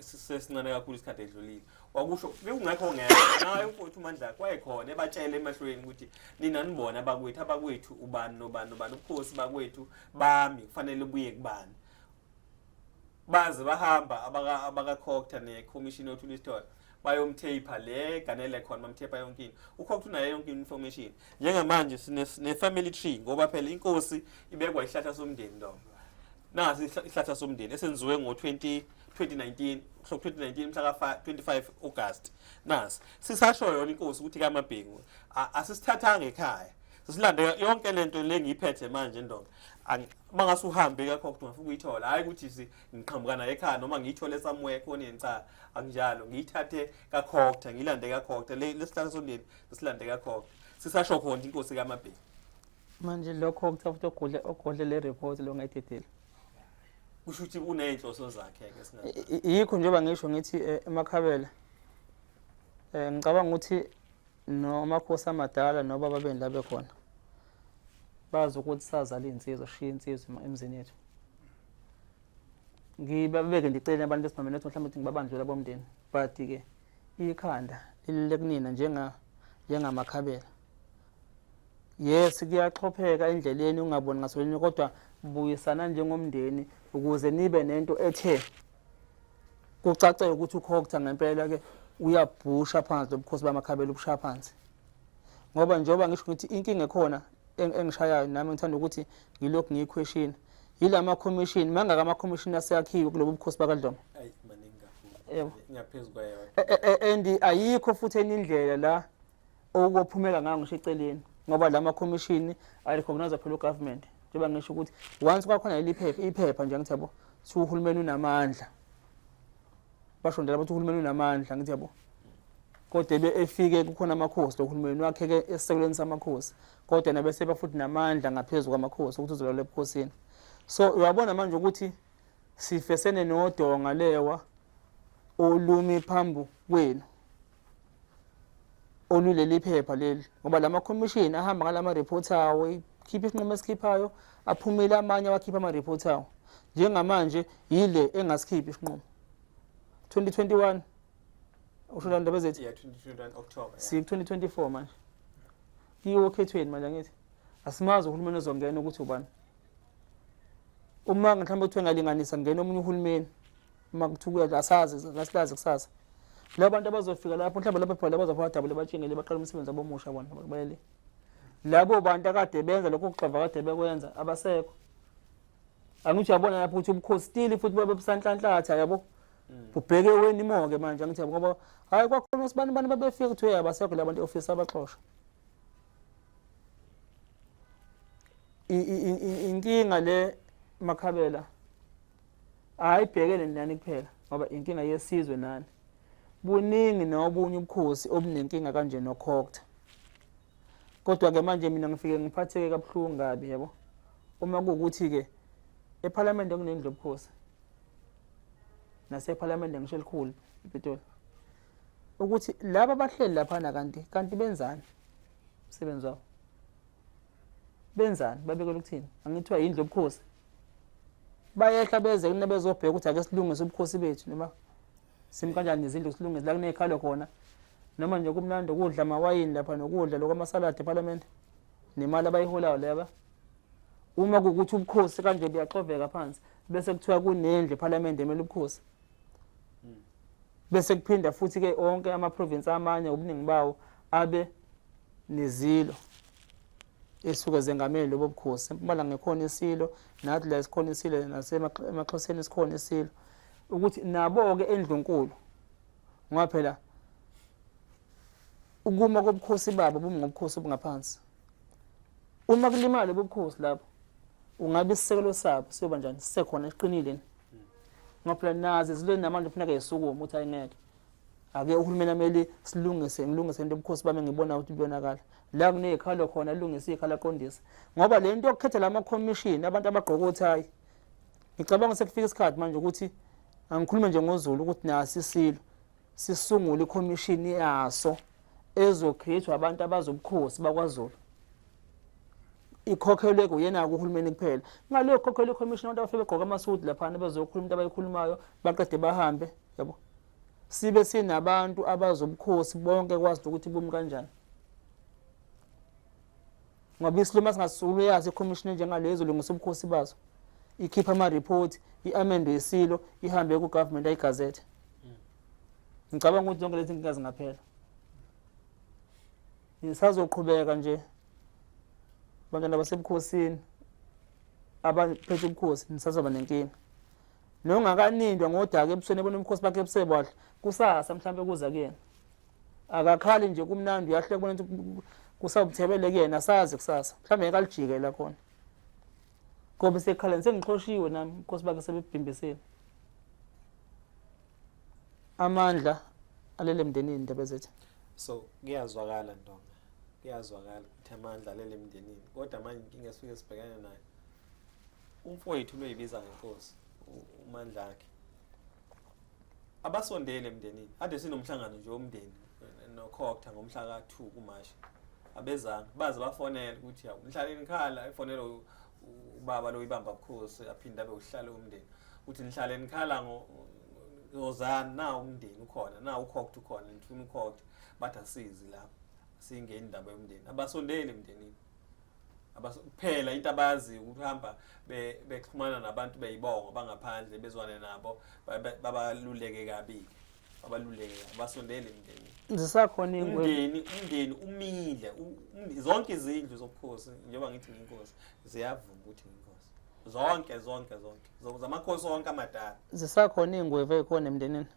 sesincane kakhulu isikhathi edlulile wakusho bekungekho ngeke naye umfowethu uMandla kwayekhona ebatshele emahlweni ukuthi nina nibona abakwethu ubani nobani ubukhosi bakwethu bami kufanele buye kubani baze bahamba abakakhokhtha necommission yothula isithole bayomtaper le ganele khona bamtaper yonke into ukhokhtha unayo yonke information njengamanje sine family tree ngoba phela inkosi ibekwa ihlahla somndeni lo nasi ihlahla somndeni esenziwe ngo2019 mhla ka 25 August nasi sisasho yona inkosi ukuthi kaMabhengu asisithathanga ekhaya sisilande yonke lento lengiyiphethe manje ndonga mangase uhambe kakho ungafika uyithola hayi ukuthi ngiqhambukana ekhaya noma ngiyithole somewhere khona yenca akunjalo ngiyithathe kakhokhtha ngilande kakhokhtha lesihlala sondeni silande kakhokhtha sisasho khona inkosi kaMabhengu manje lokho futhi ogodle le report lo ngayidedela kusho ukuthi uneyinhloso zakhe ke singathi yikho njengoba ngisho ngithi emakhabela ngicabanga ukuthi nomakhosi amadala noba babeni la bekhona bazi ukuthi sazala insizwa sishiya insizwa emzini yethu ngibabeke ndicela abantu besimame nethu mhlawumbe ngibabandlula bomndeni but ke ikhanda lilele kunina njengamakhabela yes kuyaxhopheka endleleni ungaboni ngasolini kodwa buyisana njengomndeni ukuze nibe nento ethe kucace ukuthi ukhokhtha ngempela ke uyabhusha phansi lobukhosi bamakhabela ubusha phansi ngoba njengoba ngisho ukuthi inkinga ekhona engishayayo nami ngithanda ukuthi ngilokhu ngiyiquestion yilama commission mangaka ama commission aseyakhiwe kulobu bukhosi bakadloma ayi maningi kakhulu ngiyaphezulu kwayo and ayikho futhi enindlela la okuphumeka ngayo ngisho eceleni ngoba lama commission ay recognize phela government njengoba ngisho ukuthi once kwakhona iphepha nje ngithi yabo si uhulumeni unamandla bashondela bathi uhulumeni unamandla ngithi yabo kodwa efike kukhona amakhosilohulumeni wakheke esisekelweni samakhosi kodwa nabe seba futhi namandla ngaphezulu kwamakhosi ukuthi uzolala ebukhosini so uyabona manje ukuthi sifesene nodonga lewa olumi phambi kwenu oluleli phepha leli ngoba lama commission ahamba ngalama report awo ikhipha isinqumo esikhiphayo aphumile amanye awakhipha ama report awo njengamanje yile engasikhiphi isinqumo 2021 ushula ndaba zethu 2021 October si 2024 manje kiwo khethweni manje ngithi asimazi uhulumeni ozongena ukuthi ubani uma mhlawumbe uthe ngalinganisa ngene omunye uhulumeni uma kuthukuya asazi lasilazi kusasa labantu abazofika lapho mhlawumbe lapho phela bazofadabule batshengele baqala umsebenzi abomusha bona bayele labo bantu akade benza lokho kuxava kade bekwenza abasekho angithi yabona lapho ukuthi ubukhosi still futhi babesanhlanhlatha yabo ubheke weni moke manje angithi ngoba hayi kwakhona usibani bani babefika ukuthi abasekho labantu office abaxoshwa inkinga le Makhabela ayibhekene nani kuphela ngoba inkinga yesizwe nani buningi nobunye ubukhosi obunenkinga kanje nokhokta kodwa ke manje mina ngifike ngiphatheke kabuhlungu kabi yabo uma kuukuthi ke eParliament kunendlu yobukhosi naseParliament ngisho elikhulu ePitoli ukuthi laba abahleli lapha kanti benzani umsebenzi wabo benzani babekela ukuthini angithiwa indlu yobukhosi bayehla beze kunebezobheka ukuthi ake silungise ubukhosi bethu noma simkanjani izindlu silungise la kunekhalo khona noma nje kumnandi ukudla amawayini lapha nokudla lokwamasalads eParliament nemali abayiholayo leba uma kuukuthi ubukhosi kanje buyaxoveka phansi bese kuthiwa kunendlu eParliament emele ubukhosi bese kuphinda futhi ke onke ama province amanye ubuningi bawo abe nezilo esuke zengameli lobo bukhosi empala ngekhona isilo nathi la sikhona isilo nasemaXhoseni sikhona isilo ukuthi nabo ke endlunkulu ngoba phela ukuma kobukhosi babo bumngobukhosi obungaphansi uma kulimala bobukhosi lapho ungabe isisekelo sabo siyoba njani sisekhona siqinile ngoba phela nazi izilweni namanje kufuneka yisukuma ukuthi ayingeke ake uhulumeni ameli ngilungise into ubukhosi bami ngibona ukuthi buyonakala la kunezikhalo khona lungisa ikhala qondisa ngoba le nto yokukhetha lama commission abantu abagqoka uthayi ngicabanga sekufika isikhathi manje ukuthi angikhulume nje ngoZulu ukuthi nasi isilo sisungule icommission yaso ezocreate abantu abazobukhosi bakwaZulu ikhokhelwe kuyena uhulumeni kuphela ngalo khokhelwe commission abantu abafike begqoka amasudu lapha bezokhuluma into abayikhulumayo baqede bahambe yabo sibe sinabantu abazobukhosi bonke kwazi ukuthi bumi kanjani ngoba isiluma singasulu yazi icommission njengalezo lungisa ubukhosi bazo ikhipha ama report iamende isilo ihambe ku government ayigazette ngicabanga ukuthi zonke lezi inkinga zingaphela nisazoqhubeka nje abantwana basebukhosini abaphethe ubukhosi nisazoba nenkinga nongakanindwa ngodaka ebusweni ebona umkhosi bakhe ebusebahle kusasa mhlambe kuza kuyena akakhali nje kumnandi uyahle kubona ukuthi kusabuthebele kuyena sazi kusasa mhlambe ekalijike la khona ngoba sekhala sengixhoshiwe nami umkhosi bakhe sebebhimbiseni amandla alele mndenini indaba zethu so kuyazwakala Ndonga kuyazwakala ukuthi amandla alele mndenini kodwa manje inkinga esuke sibhekana nayo umfowethu loyibiza ngenkosi umandla akhe abasondele emndenini ade sinomhlangano nje womndeni nokhokta ngomhla ka2 kuMashi abezanga baze bafonela ukuthi nihlaleni khala ifonela ubaba lo ibamba bukhosi aphinda abe uhlalo womndeni uthi nihlaleni khala ngozana na umndeni ukhona na ukhokta ukhona nifuna ukhokta bathi asizi lapha singene indaba yomndeni abasondele emndenini kuphela into abazi ukuhamba bexhumana nabantu beyibonga bangaphandle bezwane nabo babaluleke kabi abaluleke abasondele emndenini zisakhona ingwe umndeni umile zonke izindlu zobukhosi njengoba ngithi nginkosi ziyavuma ukuthi nginkosi zonke zamakhosi onke amadala zisakhona ingweve ekhona emndenini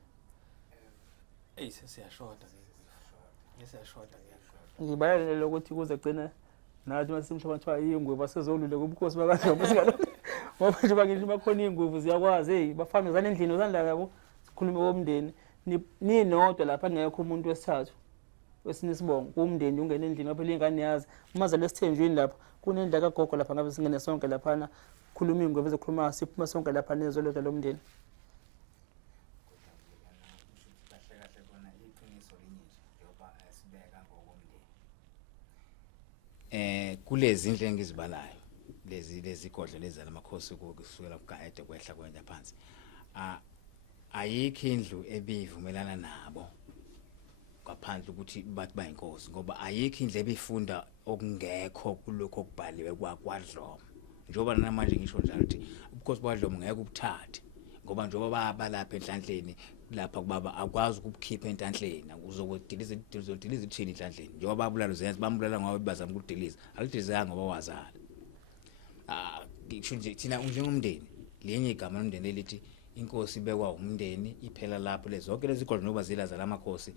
siyashoda ngibayalele ukuthi kuze gcina nathi masimhlaba kuthiwa ingweve asezolule kubukhosi bakade ngoba nje bangisho bakhona ingwevu ziyakwazi bafana zana endlini uzandla yabo sikhulume womndeni ninodwa lapha ngekho umuntu wesithathu wesinisibongo kumndeni ungena endlini lapha lengane yazi umaza lesithenjweni lapha kunendla kagogo lapha ngabe singene sonke lapha khuluma ingwevu ezokhuluma siphuma sonke lapha nezolodwa lomndeni kulezi indlela engizibalayo lezi godlo lezi lamakhosi kusukela kuGaede kwehla kwenda phansi ayikho indlu ebivumelana nabo ngaphandle ukuthi bathi bayinkosi ngoba ayikho indlu ebifunda okungekho kulokho okubhaliwe kwaDlomo njengoba namanje ngisho njalo ukuthi ubukhosi baDlomo ngeke ubuthathe ngoba njengoba balapha enhlanhleni lapha kubaba akwazi ukukhipha enhlanhleni uzodiliza ithini enhlanhleni njengoba babulala uzenza bambulala ngoba bazama ukudiliza alidilizanga ngoba wazala ngisho nje thina njengomndeni lenye igama lomndeni elithi inkosi ibekwa umndeni iphela lapho lezi zonke lezi igodlo noba zilaza lamakhosi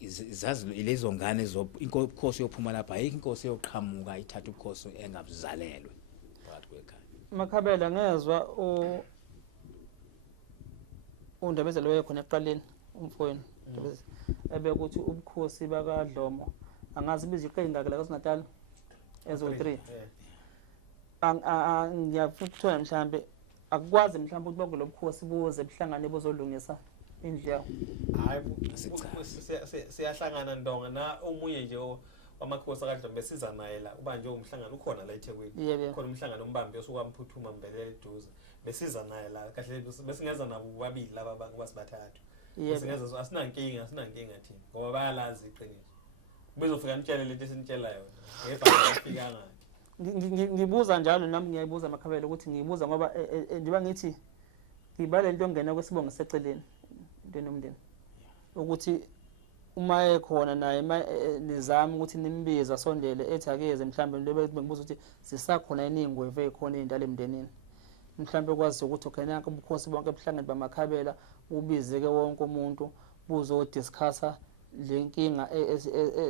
izazi lezo ngane inkosi yophuma lapha ayikho inkosi yoqhamuka ithatha ubukhosi engabuzalelwe phakathi kwekhaya. Makhabela ngezwe undabezelo wekhona eqaleni umfowenu ebekuthi ubukhosi bakaDlomo angazi biza iqinga la kwaSinatal ezo3 ngiyafuna ukuthola mhlambe akwazi mhlawumbe ukuthi bonke lobukhosi buze buhlangane bozolungisa indlela. Hayi siyahlangana ndonga na omunye nje wamakhosi akaDlomo besiza naye la uba nje umhlangano ukhona la eThekwini khona umhlangano umbambi osuka mphuthuma mbelele eduze besiza naye la kahle besingeza nabo babili laba abantu basibathathu besingeza asinankinga thina ngoba bayalazi iqiniso bezofika nitshele lento esinitshela yona ngebhanga afika ngathi. Ngibuza njalo nami ngiyayibuza Makhabela ukuthi ngiyibuza ngoba njengoba ngithi ngibale into ongena kwesibongo seceleni into nomndeni ukuthi uma ekhona naye nizama ukuthi nimbiza sondele ethi akeze mhlambe lebe bengibuza ukuthi sisakhona iningweve ekhona indala emndenini mhlambe kwazi ukuthi okay nanke ubukhosi bonke ebuhlangene baMakhabela ubize ke wonke umuntu buzo discussa lenkinga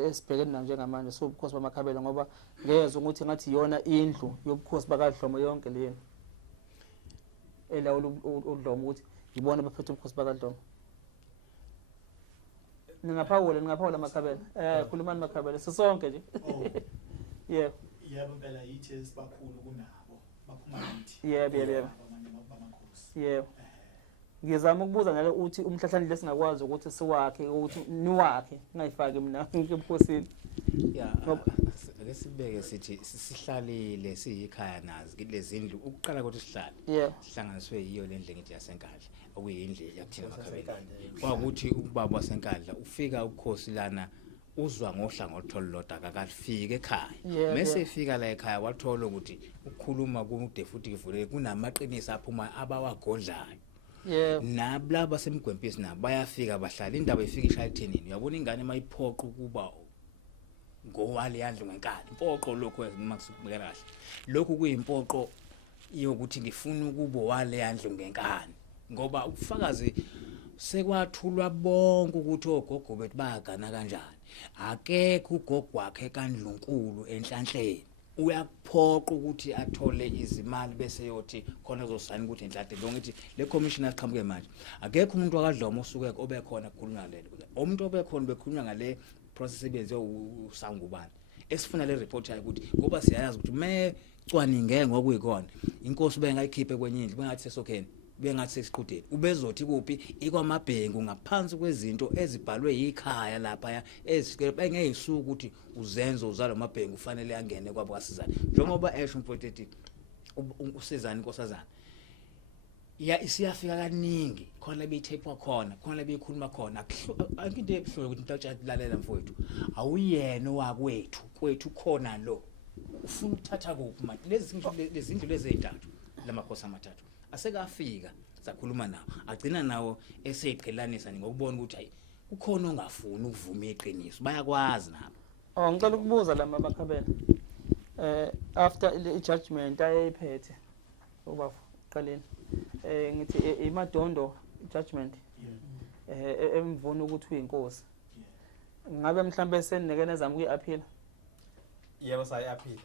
esibhekene nayo njengamanje sobukhosi baMakhabela ngoba ngeze ukuthi ngathi iyona indlu yobukhosi bakaDlomo yonke leyo elawula uDlomo ukuthi yibona baphethe ubukhosi bakaDlomo. Ningaphawula Makhabela khulumani Makhabela sisonke nje. Yebo impela yithi sibakhulu kunabo baphuma yithi. Yebo yebo ngizama ukubuza nalo uthi umhlahlani lesingakwazi ukuthi siwakhe ukuthi niwakhe ngayifaki mina ebukhosini. Ake sibeke sithi sihlalile siyikhaya nazi lezi ndlu ukuqala ukuthi sihlale sihlanganiswe yiyo le ndlu ngithi yasenkandla okuyindlu yakuthina Makhabela kwakuthi ubaba wasenkandla ufika ubukhosi lana uzwa ngohlangothi olulodwa akafike ekhaya mase efika la ekhaya wathola ukuthi ukukhuluma kude futhi kuvule kunamaqiniso aphuma abawagodlayo. Nablaba semgwempisi nabo bayafika bahlala indaba ifika ishalthenini uyabona ingane mayiphoqa ukuba ngowale yandlu ngenkani impoqo lokho makusukubeka kahle lokhu kuyimpoqo yokuthi ngifuna ukubo wale yandlu ngenkani ngoba ubufakazi sekwathulwa bonke ukuthi ogogo bethu bayagana kanjani akekho ugogo wakhe kaNdlunkulu enhlanhleni uyakuphoqa ukuthi athole izimali bese yothi khona uzosayina ukuthi enhlanhleni lo ngithi le commission aqhamuke manje akekho umuntu wakaDlomo osuke obekhona kukhulunywa lelo umuntu obekhona bekhulunywa ngale process ebenze uSangubani esifuna le report yakhe ukuthi ngoba siyayazi ukuthi mecwaninge ngokuyikona inkosi bengayikhiphe kwenye indlu bengathi sesokheni bengathi sesiqhudeni ubezothi kuphi ikwamabhengu ngaphansi kwezinto ezibhalwe yikhaya lapha ezingeyisuku ukuthi uzenzo uzalo mabhengu ufanele angene kwabo kaSizani njengoba esho umfowethu uSizani inkosazana isiyafika kaningi khona beyithepha khona beyikhuluma khona into ebuhlungu ukuthi mhlawumbe lalela mfowethu awuyena owakwethu khona lo ufuna ukuthatha kuphi manje lezi ndlu lezi ezintathu lamakhosi amathathu asekafika sakhuluma nawo agcina nawo eseyiqhelanisa ngokubona ukuthi hayi ukhona ongafuni ukuvuma iqiniso bayakwazi nabo. Ngicela ukubuza la Makhabela after i judgment ayiphethe ubafu qaleni ngithi imadondo judgment emvuna ukuthi uyinkosi ngabe mhlambe senekene zami kuyiappeal. Yebo sayi-appeal.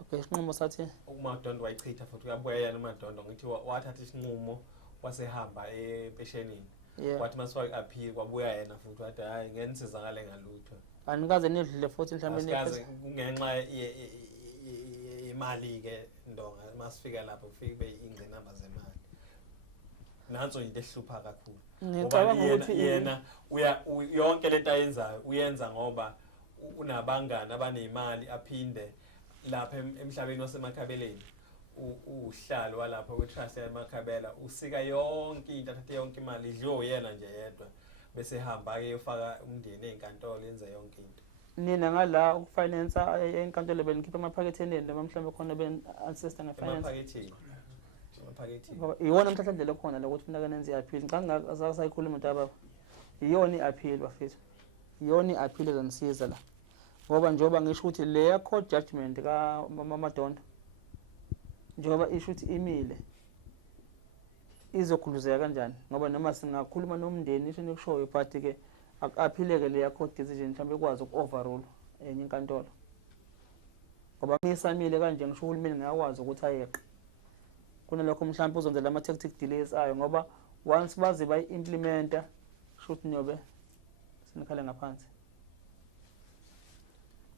Okay isinqumo sathi uMadondo wayichitha futhi uyabuya yena uMadondo ngithi wathatha isinqumo wasehamba empeshenini wathi masiwa-appeal kwabuya yena futhi wathi hayi ngeke nisizakale ngalutho anikaze nidlule futhi mhlambe nikaze ngenxa imali ke ndonga masifika lapho ufike ingcinamba zemali nanso into ehlupha kakhulu ngoba yena yonke lento ayenzayo uyenza ngoba unabangani abanezimali aphinde lapha emhlabeni waseMakhabeleni uhlalo walapha kwetrust yaMakhabela usika yonke into athathe yonke imali idliwe yena nje yedwa bese ehamba ke ufaka umndeni ezinkantolo yenza yonke into. Nina ngala ukufinance enkantolo benikhipha amaphaketheni noma mhlawumbe khona ben assist ngefinance ngaphakathi ngoba iwona umhlahlandlela khona lokuthi funeka nenze i-appeal ngangakasayikhuluma into ababa iyona i-appeal bafethu iyona i-appeal ezonisiza la ngoba njengoba ngisho ukuthi leya court judgment kaMadondo njengoba isho ukuthi imile izokhuluzeka kanjani ngoba noma singakhuluma nomndeni isho nikushoyo but ke akuaphileke leya court decision mhlawumbe ikwazi uku-overrule enye inkantolo ngoba misamile kanje ngisho uhulumeni ngiyakwazi ukuthi ayeqe kunalokho mhlawumbe uzonzela ama-tactic delays ayo ngoba once baze bayi-implementa shuthi niyobe sinikhale ngaphansi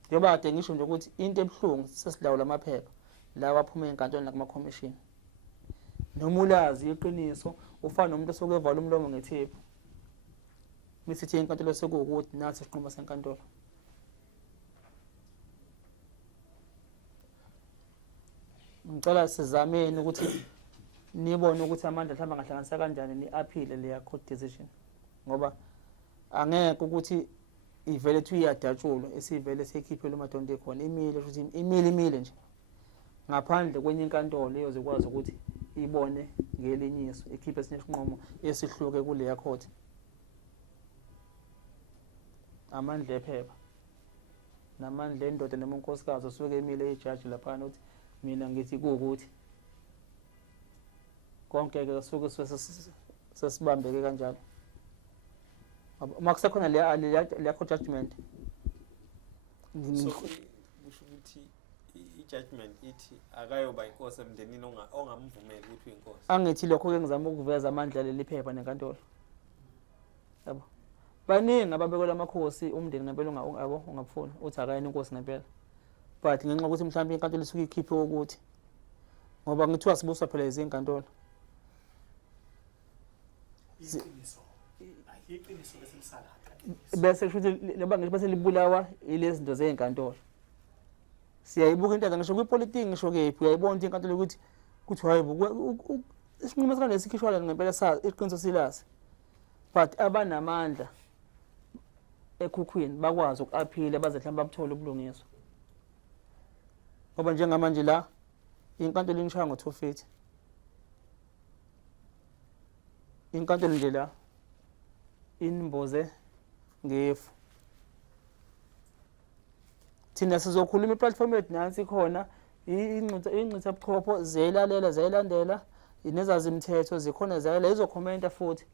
njengoba kade ngisho nje ukuthi into ebuhlungu sesilawula amaphepha lawa aphuma enkantolo nakuma-commission noma ulazi iqiniso ufana nomuntu osuke evala umlomo ngethephu misithi inkantolo sekuwukuthi nathi isinqumo senkantolo ngicela sizameni ukuthi nibone ukuthi amandla mhlawumbe angahlanganisa kanjani ni-aphile leya court decision ngoba angeke ukuthi ivele ethi iyadatshulwa esivele seyikhiphelwe uMadondo ekhona imile futhi imile nje ngaphandle kwenye inkantolo eyozokwazi ukuthi ibone ngelinyiso ikhiphe esinye isinqumo esihluke kuleya court amandla ephepha namandla endoda noma unkosikazi osuke emile ijaji laphana ukuthi mina ngithi kuwukuthi konke-ke suke sesibambeke kanjalo uma kusekhona leya court judgment so kusho ukuthi i-judgment ithi akayoba inkosi emndenini ongamvumeli ukuthi uyinkosi angithi lokho-ke ngizama ukuveza amandla leli phepha nenkantolo yabo baningi ababekelwa amakhosi umndeni ngempela ungabufuni uthi akayena inkosi ngempela but ngenxa yokuthi mhlawumbe inkantolo isuke ikhiphe ukuthi ngoba ngithiwa sibuswa phela izinkantolo iqiniso bese bese kusho ukuthi leba ngisho bese libulawa ilezi zinto zezinkantolo siyayibuka into ngisho kwipolitiki ngisho kephi uyayibona into inkantolo ukuthi hayi isinqumo sakhe lesikhishwa ngempela sazi iqiniso silazi but abanamandla ekhukhwini bakwazi uku-aphila baze mhlawumbe babuthole ubulungiswa ngoba njengamanje la inkantolo ingishaya ngo-250 inkantolo nje la inimboze ngefu thina sizokhuluma iplatform yethu nansi khona ingcitha buchopho ziyalandela inezazi imithetho zikhona zayela izokhomenta futhi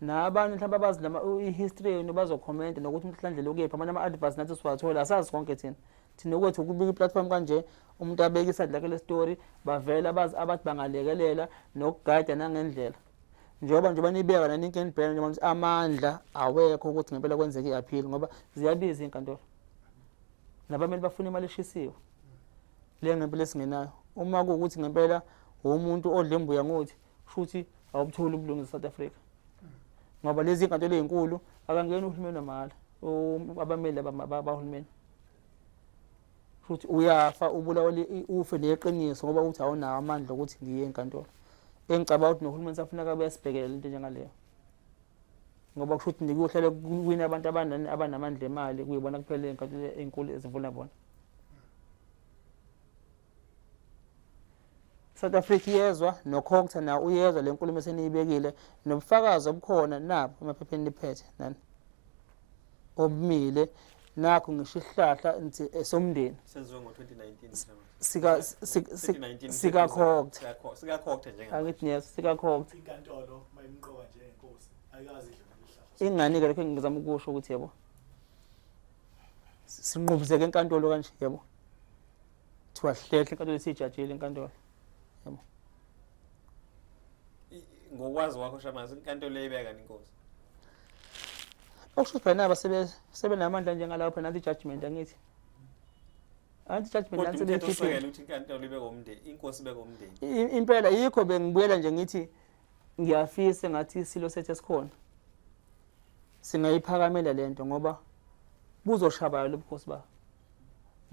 nabanye mhlawumbe abazi i-history yenu bazokhomenta nokuthi umhlandlela ukephi amanye ama-advice nathi siwathola asazi konke thina okwethu ukubika iplatform kanje umuntu abeka isandla kule story bavela abazi abathi bangalekelela nokugada nangendlela njengoba nibeka naninke nibheka njengoba amandla awekho ukuthi ngempela kwenzeke i-appeal ngoba ziyabiza inkantolo nabameli bafuna imali eshisiwe le ngempela esingenayo uma kuwukuthi ngempela umuntu odla imbuya ngothi futhi awubutholi ubulungiswa South Africa ngoba lezi inkantolo ezinkulu akangena uhulumeni wamahhala abameli bahulumeni futhi uyafa ubulawa ufe neqiniso ngoba uthi awunawo amandla ukuthi ngiye enkantolo engicabanga ukuthi nohulumeni safuna kabe yasibhekela into njengaleyo ngoba kusho ukuthi ndikuyohlala kuwina abantu abanamandla emali kuyibona kuphela inkantolo ezinkulu ezivula bona South Africa iyezwa nokhokutha na uyezwa le nkulumo eseniyibekile nobufakazi obukhona nabo emaphepheni niphethe nani obumile nakho ngisho isihlahla esomndeni senziwe ngo-2019 sikakhokutha angithi yes sikakhokutha inkantolo mayimqoka njengenkosi ayikazi idlula ingani-ke lokho engizama ukusho ukuthi yabo sinqubuzeke enkantolo kanje yabo kuthiwa hlehle inkantolo esiyijajile enkantolo yabo ngokwazi wakho Shamazi inkantolo eyibeka nenkosi okusho phela naba sebenamandla njengalawo phela nathi judgment angithi anti-judgment nansi bekhiphe ukuthi inkantolo ibeka umndeni inkosi ibeka umndeni impela yikho bengibuyela nje ngithi ngiyafisa ngathi isilo sethu esikhona singayiphakamela lento ngoba buzoshabaya lobukhosi ba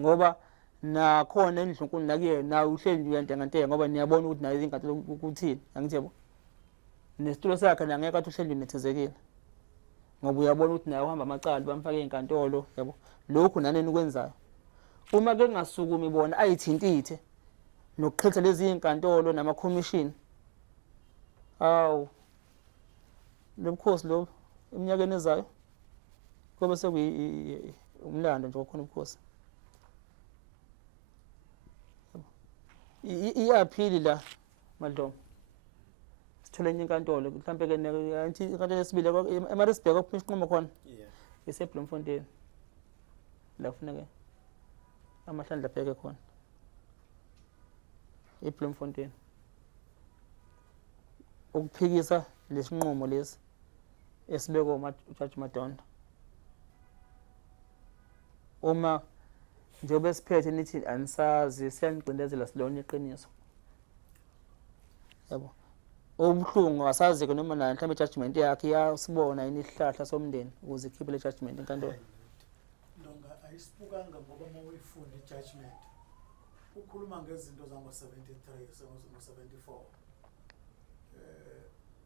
ngoba nakhona endlunkulu nakuye nawe uhleli uyantengantenga ngoba niyabona ukuthi nayo izinkantolo ukuthini angithi yabo nesitulo sakhe nangeke athi uhleli unethezekile ngoba uyabona ukuthi naye uhamba amacala bamfake inkantolo yabo lokhu naneni ukwenzayo uma ke kungasukumi bona ayithintithe nokuxhetha lezi inkantolo nama commission Awu lobukhosi lo eminyakeni ezayo kube umlando nje okhona ubukhosi. Iyaphili la Madlomo. Sithole enye inkantolo mhlambe ke anti inkantolo yesibili eMaritzburg ophume isinqumo khona. Yeah. IseBloemfontein. La kufuneka amahlandla abheke khona. eBloemfontein. Ukuphikisa lesinqumo lesi esibekwa uJudge Madonda. Uma njengoba siphethe nithi anisazi siyanicindezela silona iqiniso. Yabo. Obuhlungu asazi ke noma na mhlawumbe judgment yakhe iyasibona yini isihlahla somndeni ukuze ikhiphe le judgment enkantolo. Longa ayisibukanga ngoba mawuyifunda ijudgment ukhuluma ngezinto zango 73 sengo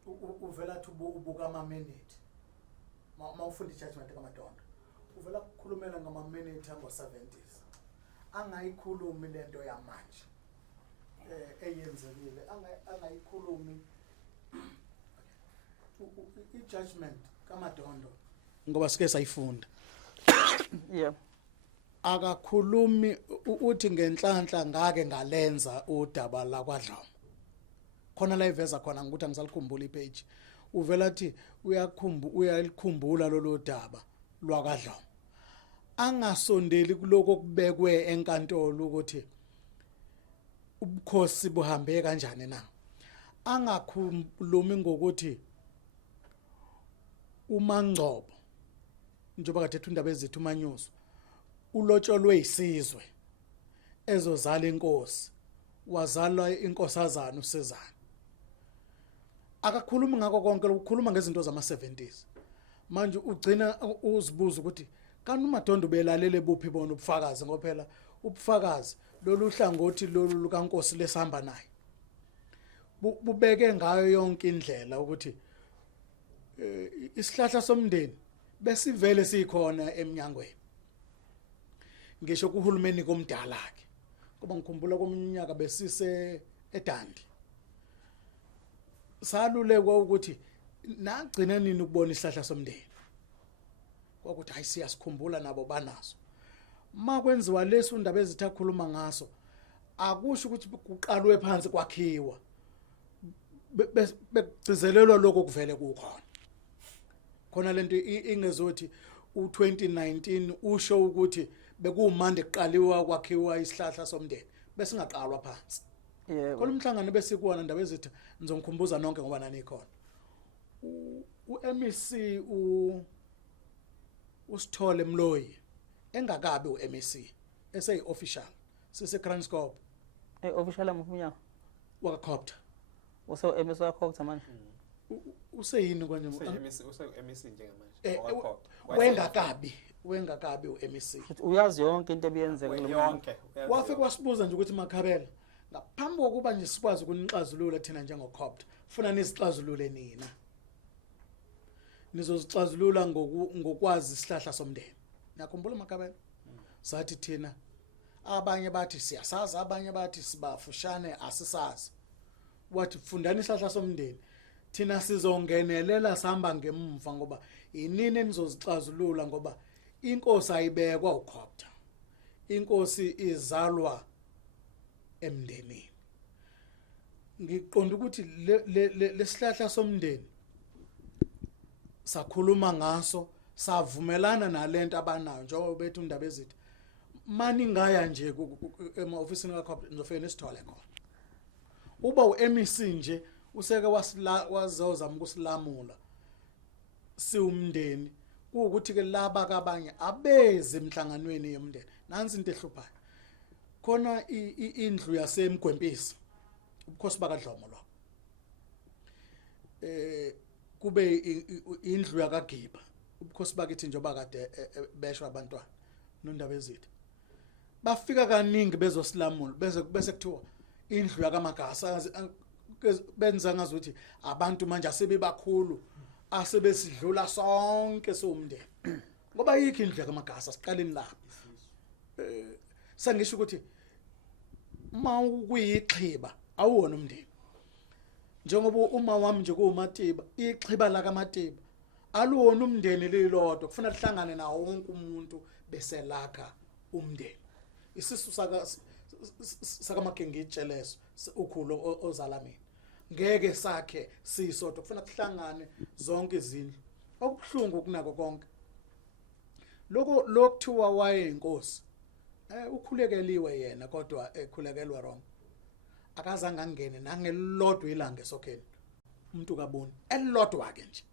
74 uvelathi ubuka ama minute mawufunda ijudgment kaMadonda uvela ukukhulumela ngama minute ango 70s angayikhulumi lento yamanje eyenzekile angayikhulumi ijudgment kaMadondo ngoba sike sayifunda. Yeah. Akakhulumi uthi ngenhlanhla ngake ngalenza udaba la kwaDlomo. Khona la iveza khona ukuthi angisalikhumbula ipage. Uvela athi uyalikhumbula lolo daba lwakwaDlomo. Angasondeli kuloko kubekwe enkantolo ukuthi ubukhosi buhambe kanjani na. Angakhulumi ngokuthi uMangcobo njengoba kade ethundaba ezithu uManyuso ulotsholwe isizwe ezozala inkosi wazalwa inkosazana uSezana. Akakhulumi ngakho konke ukukhuluma ngezinto zama 70s. Manje ugcina uzibuza ukuthi kanti uMadondo belalele buphi bona ubufakazi ngoba phela ubufakazi lolu hlangothi lolu lukaNkosi lesihamba naye bubeke ngayo yonke indlela ukuthi isihlahla somndeni besivele sikhona eminyangweni ngisho kuhulumeni komdala ke ngoba ngikhumbula kweminyaka besise eDandi salulekwa ukuthi nagcina nini ukubona isihlahla somndeni ukuthi hayi siyasikhumbula nabo banaso makwenziwa leso ndaba ezithakhuluma ngaso akusho ukuthi kuqalwe phansi kwakhiwa begcizelelwa lokho kuvele kukhona khona lento ingezothi u2019 usho ukuthi bekumande kuqaliwa kwakhiwa isihlahla somndeni bese ngaqalwa phansi. Yebo. Khona umhlangano bese kuona ndaba ezithi ngizongikhumbuza nonke ngoba nani khona uMEC uSithole Mloyi engakabi uMEC esey official sise Kranscope official amfunya wakakopta uso MS wakho manje. Useyini kwanje use-MEC njengamanje wengakabi uMEC Uyazi yonke into ebiyenzeka yonke wafike wasibuza nje ukuthi Makhabela ngaphambi kokuba nje sikwazi ukunixazulula thina njengokopta ufuna nisixazulule nina nizozixazulula ngokwazi isihlahla somndeni. Ngiyakhumbula Makhabela sathi thina abanye bathi siyasazi abanye bathi sibafushane asisazi wathi fundani isihlahla somndeni thina sizongenelela sihamba ngemva ngoba inini nizozixazulula ngoba inkosi ayibekwa ukhopta inkosi izalwa emndenini. Ngiqonda ukuthi lesihlahla somndeni sakhuluma ngaso savumelana nalento abanayo njengoba bethu indaba ezithi mani ngaya nje ema-ofisini kakhopta nizofika nisithole khona uba uMEC nje useke wazozama ukusilamula siwumndeni ukuthi ke laba kabanye abeze emhlanganweni yomndeni nansi into ehluphayo khona indlu yaseMgwempisi ubukhosi bakaDlomo lo kube indlu yakaGiba ubukhosi bakithi njengoba kade beshwa abantwana nondaba ezithi bafika kaningi bezosilamula bese kuthiwa indlu yakaMagasa benza ngazuthi abantu manje asebebakhulu asebesidlula sonke somndeni ngoba yikho indlu yakaMagasa siqaleni lapha sangisho ukuthi mawukuyixhiba awuwona umndeni njengoba uma wami nje kuMatiba ixhiba la kaMatiba aluwona umndeni lilodwa kufuna lihlangane nawo wonke umuntu bese lakha umndeni isisu saka Magengitsheleso ukhulo ozala mina ngeke sakhe sisodwa kufuna kuhlangane zonke izindlu okubuhlungu kunako konke lokuthiwa waye inkosi ukhulekeliwe yena kodwa ekhulekelwa wrong akazange angene nangelodwa ilanga esokheni umuntu kaboni elilodwa ke nje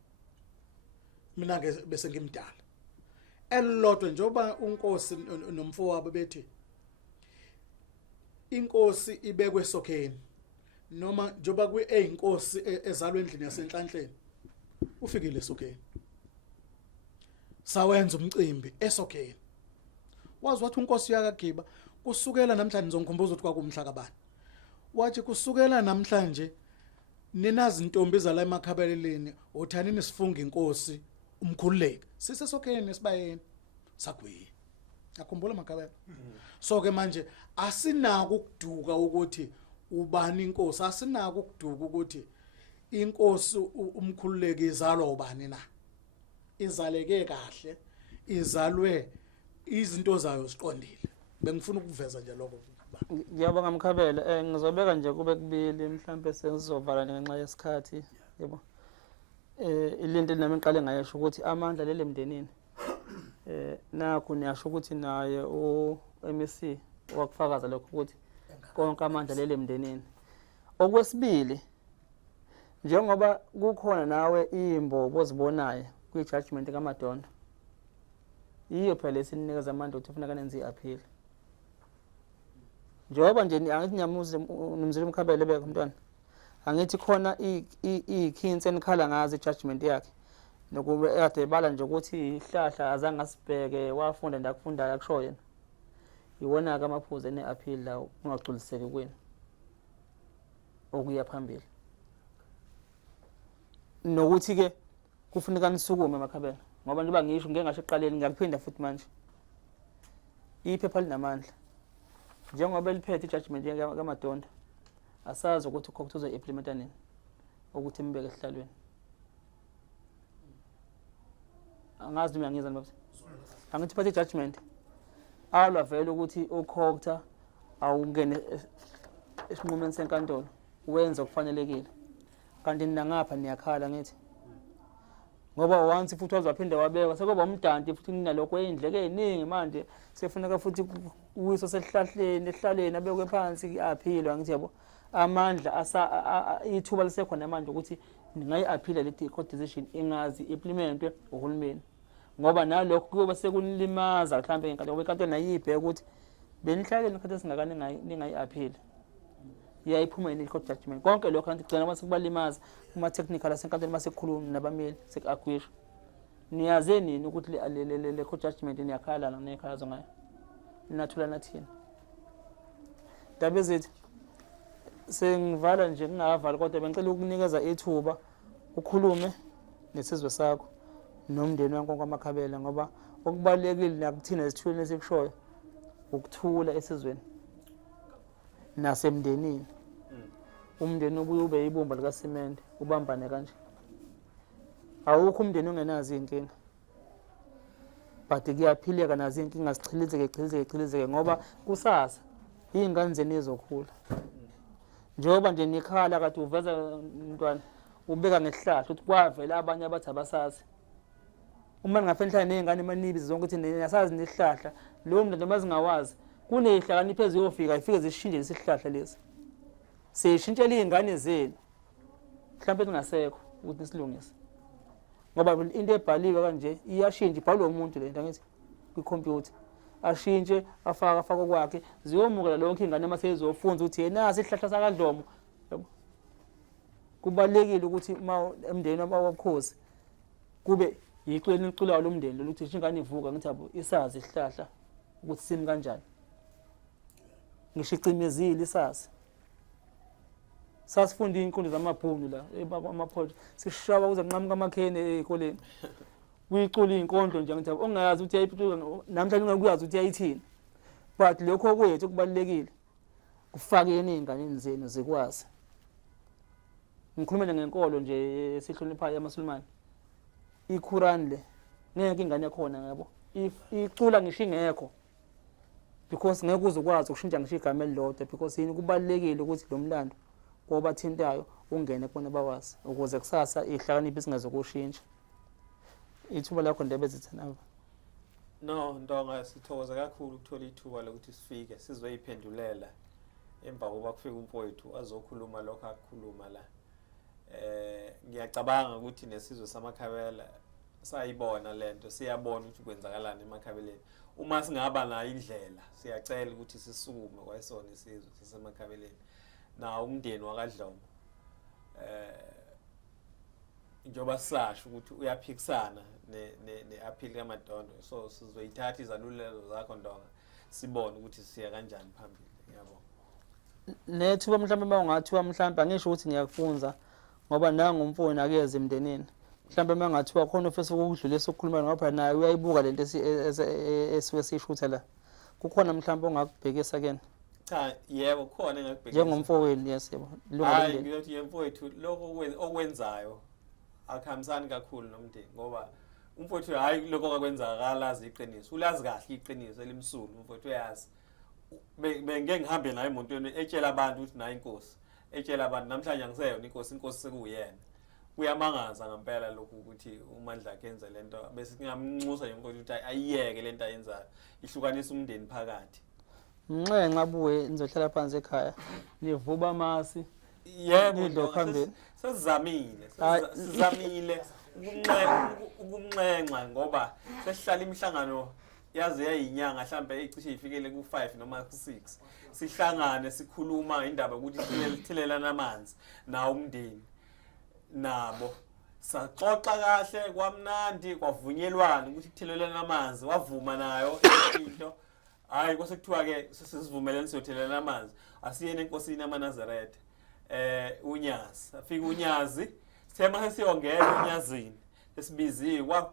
mina ke bese ngimdala elilodwa njoba unkosi nomfowabo bethi inkosi ibekwe esokheni noma njoba kuyinkosi ezalwe endlini yasenhlanhleni ufikile esokheni sawenza umcimbi esokheni wazi wathi unkosi yakaGiba kusukela namhlanje ngizongikhumbuza ukuthi kwakumhla kabani wathi kusukela namhlanje ninazi intombi zala emakhabeleleni othanini sifunga inkosi umkhululeki sisesokheni esibayeni sagwiye akhumbula makhabela so ke manje asinako ukuduka ukuthi ubani inkosi asinako ukuduka ukuthi inkosi umkhululeki izalwa ubani na izaleke kahle izalwe izinto zayo ziqondile bengifuna ukuveza nje lokho ngiyabonga Mkhabela ngizobeka nje kube kubili mhlambe sengizovala ngenxa yesikhathi yebo ilinto nami ngiqale ngayesho ukuthi amandla lele mndenini nakho niyasho ukuthi naye uMC wakufakaza lokho ukuthi konke amandla lele mndenini okwesibili njengoba kukhona nawe imbobo ozibonayo kwi-judgment kaMadonna iyo phela lesinikeza amandla ukuthi kufuneka nenze i-appeal njengoba nje angithi ngiyamuza nomzulu Mkhabela beka umntwana angithi khona ikhinsi enikhala ngazo i-judgment yakhe nokuba ekade ebala nje ukuthi ihlahla azange asibheke wafunda ndakufundayo akusho yena iwona-ke amaphuzu ene-appeal lawo ungagculiseki kwenu okuya phambili nokuthi-ke kufuneka nisukume Makhabela ngoba njengoba ngisho ngeke ngasho ekuqaleni ngiyakuphinda futhi manje iphepha linamandla njengoba liphethe i-judgment kaMadonna asazi ukuthi ukhokho uzoyi-implementa nini ukuthi imbeke esihlalweni angazi noma ngiyangizwa nobaba angithi phethe i-judgment alwa vele ukuthi ukhokho awungene esinqumeni senkantolo wenza okufanelekile kanti nina ngapha niyakhala ngithi ngoba once futhi wazaphinda wabeka sekuba umdanti futhi kunalokho endleke eziningi manje sefuneka futhi uwiso sesihlahleni ehlaleni abekwe phansi aphilwa ngithi yabo amandla ithuba lisekhona manje ukuthi ningayi-aphila leti court decision ingazi implementwe uhulumeni ngoba nalokho kuyoba sekunilimaza mhlawumbe ngenkantolo ngoba inkantolo nayibheka ukuthi benihlalele isikhathi esingakani ningayi-aphila iyayiphuma yini i-court judgment konke lokho kanti kugcina mase kubalimaza kuma-technical asenkantolo mase kukhuluma nabammeli seku-agwisha niyaze nini ukuthi le court judgment niyakhalana nekhalazo ngayo ninathula nathini ndaba ezithi sengivala nje ngingavali kodwa bengicela ukunikeza ithuba ukhulume nesizwe sakho nomndeni wakho kwaMakhabela ngoba okubalekile nakuthina esithuleni esikushoyo ukuthula esizweni nasemndenini umndeni ubuye ube yibumba likasimende ubambane kanje awukho umndeni ongenazo inkinga but kuyaphileka nazo inkinga zichilizeke ngoba kusasa izingane zenu izokhula njengoba nje nikhala kade uveza umntwana ubeka ngesihlahla ukuthi kwavela abanye abathi abasazi uma ningafenhlala nezingane emanibi zonke ukuthi niyasazi nesihlahla lowo mntu noma zingawazi kunezihlakaniphi eziyofika ifike zishintshe lesihlahla lesi seyishintshela izingane zenu mhlawumbe ningasekho ukuthi nisilungise ngoba into ebhaliwe kanje iyashintsha ibhalwe umuntu le nto ngithi kwikhompyutha ashintshe afaka kwakhe ziyomukela lonke ingane uma seyizofunza ukuthi yena isihlahla sakaDlomo kubalekile ukuthi uma emndeni wabakhosi kube yicweni liculayo lomndeni lokuthi ingane ivuka ngithi abo isazi isihlahla ukuthi simi kanjani ngishicimezile isazi sasifunda inkundla zamabhunu la amaphojo sishaba kuze nqamuka amakhene ezikoleni kuyicula inkondlo nje ngithi ongayazi ukuthi yayiphula namhlanje ungekuyazi ukuthi yayithini but lokho kwethu kubalekile kufakeni izingane zenu zikwazi ngikhuluma ngenkolo nje esihloniphayo yamaSulumane iQuran le ngeke ingane khona ngabo icula ngisho ingekho because ngeke uzokwazi ukushintsha ngisho igama elilodwa because yini kubalekile ukuthi lo mlando ngoba thintayo ungene kubona bawazi ukuze kusasa ihlakaniphi singazokushintsha ithuba lakho ndebe zithenava. No, Ndonga, sithokoza kakhulu ukuthola ithuba lokuthi sifike sizoyiphendulela emva kokuba kufika umfowethu azokhuluma lokho akukhuluma la. Ngiyacabanga ukuthi nesizwe samakhabela sayibona lento, siyabona ukuthi kwenzakalani emakhabeleni. Uma singaba nayo indlela, siyacela ukuthi sisukume kwayisona isizwe sasemakhabeleni. Na umndeni wakaDlomo njoba sasho ukuthi uyaphikisana ne-appeal kaMadondo, so sizoyithatha izaluleko zakho Ndonga sibone ukuthi siya kanjani phambili. Ngiyabonga. Nethuba mhlawumbe mangathiwa mhlawumbe angisho ukuthi ngiyakufunza ngoba nanga umfowenu akeze emndenini. Mhlawumbe mangathiwa khona ofisa ukudlulisa ukukhuluma ngapha naye uyayibuka lento esisuke sishutha la. Kukhona mhlawumbe ongakubhekisa kena. Cha, yebo khona engakubhekisa. Njengomfowenu yes yebo. Hayi ngiyothi yemfowethu lokho okwenzayo akuhambisani kakhulu nomndeni ngoba umfowethu hayi lokho akwenzakalazi iqiniso. Ulazi kahle iqiniso elimsulu umfowethu uyazi. Bengeke ngihambe naye emontweni etshela abantu ukuthi nayi inkosi. Etshela abantu namhlanje angiseyona inkosi sekuyena. Kuyamangaza ngempela lokhu ukuthi uMandla kenze lento bese singamnxusa nje umfowethu ukuthi ayiyeke lento ayenzayo. Ihlukanisa umndeni phakathi. Nxa abuye nizohlala phansi ekhaya nivuba amasi yebo phambili sizamile ukunxenxa ngoba sesihlala imihlangano yaze yayinyanga mhlambe ecishe ifikele ku5 noma ku6 sihlangane sikhuluma indaba ukuthi sithelelana amanzi na umndeni nabo saxoxa kahle kwamnandi kwavunyelwana ukuthi kuthelelana amanzi wavuma nayo into. Hayi kwasekuthiwa ke sesivumelene siyothelelana amanzi asiyene enkosini yamaNazaretha uNyazi afika uNyazi sithema sesiyongena uNyazini esibiziwe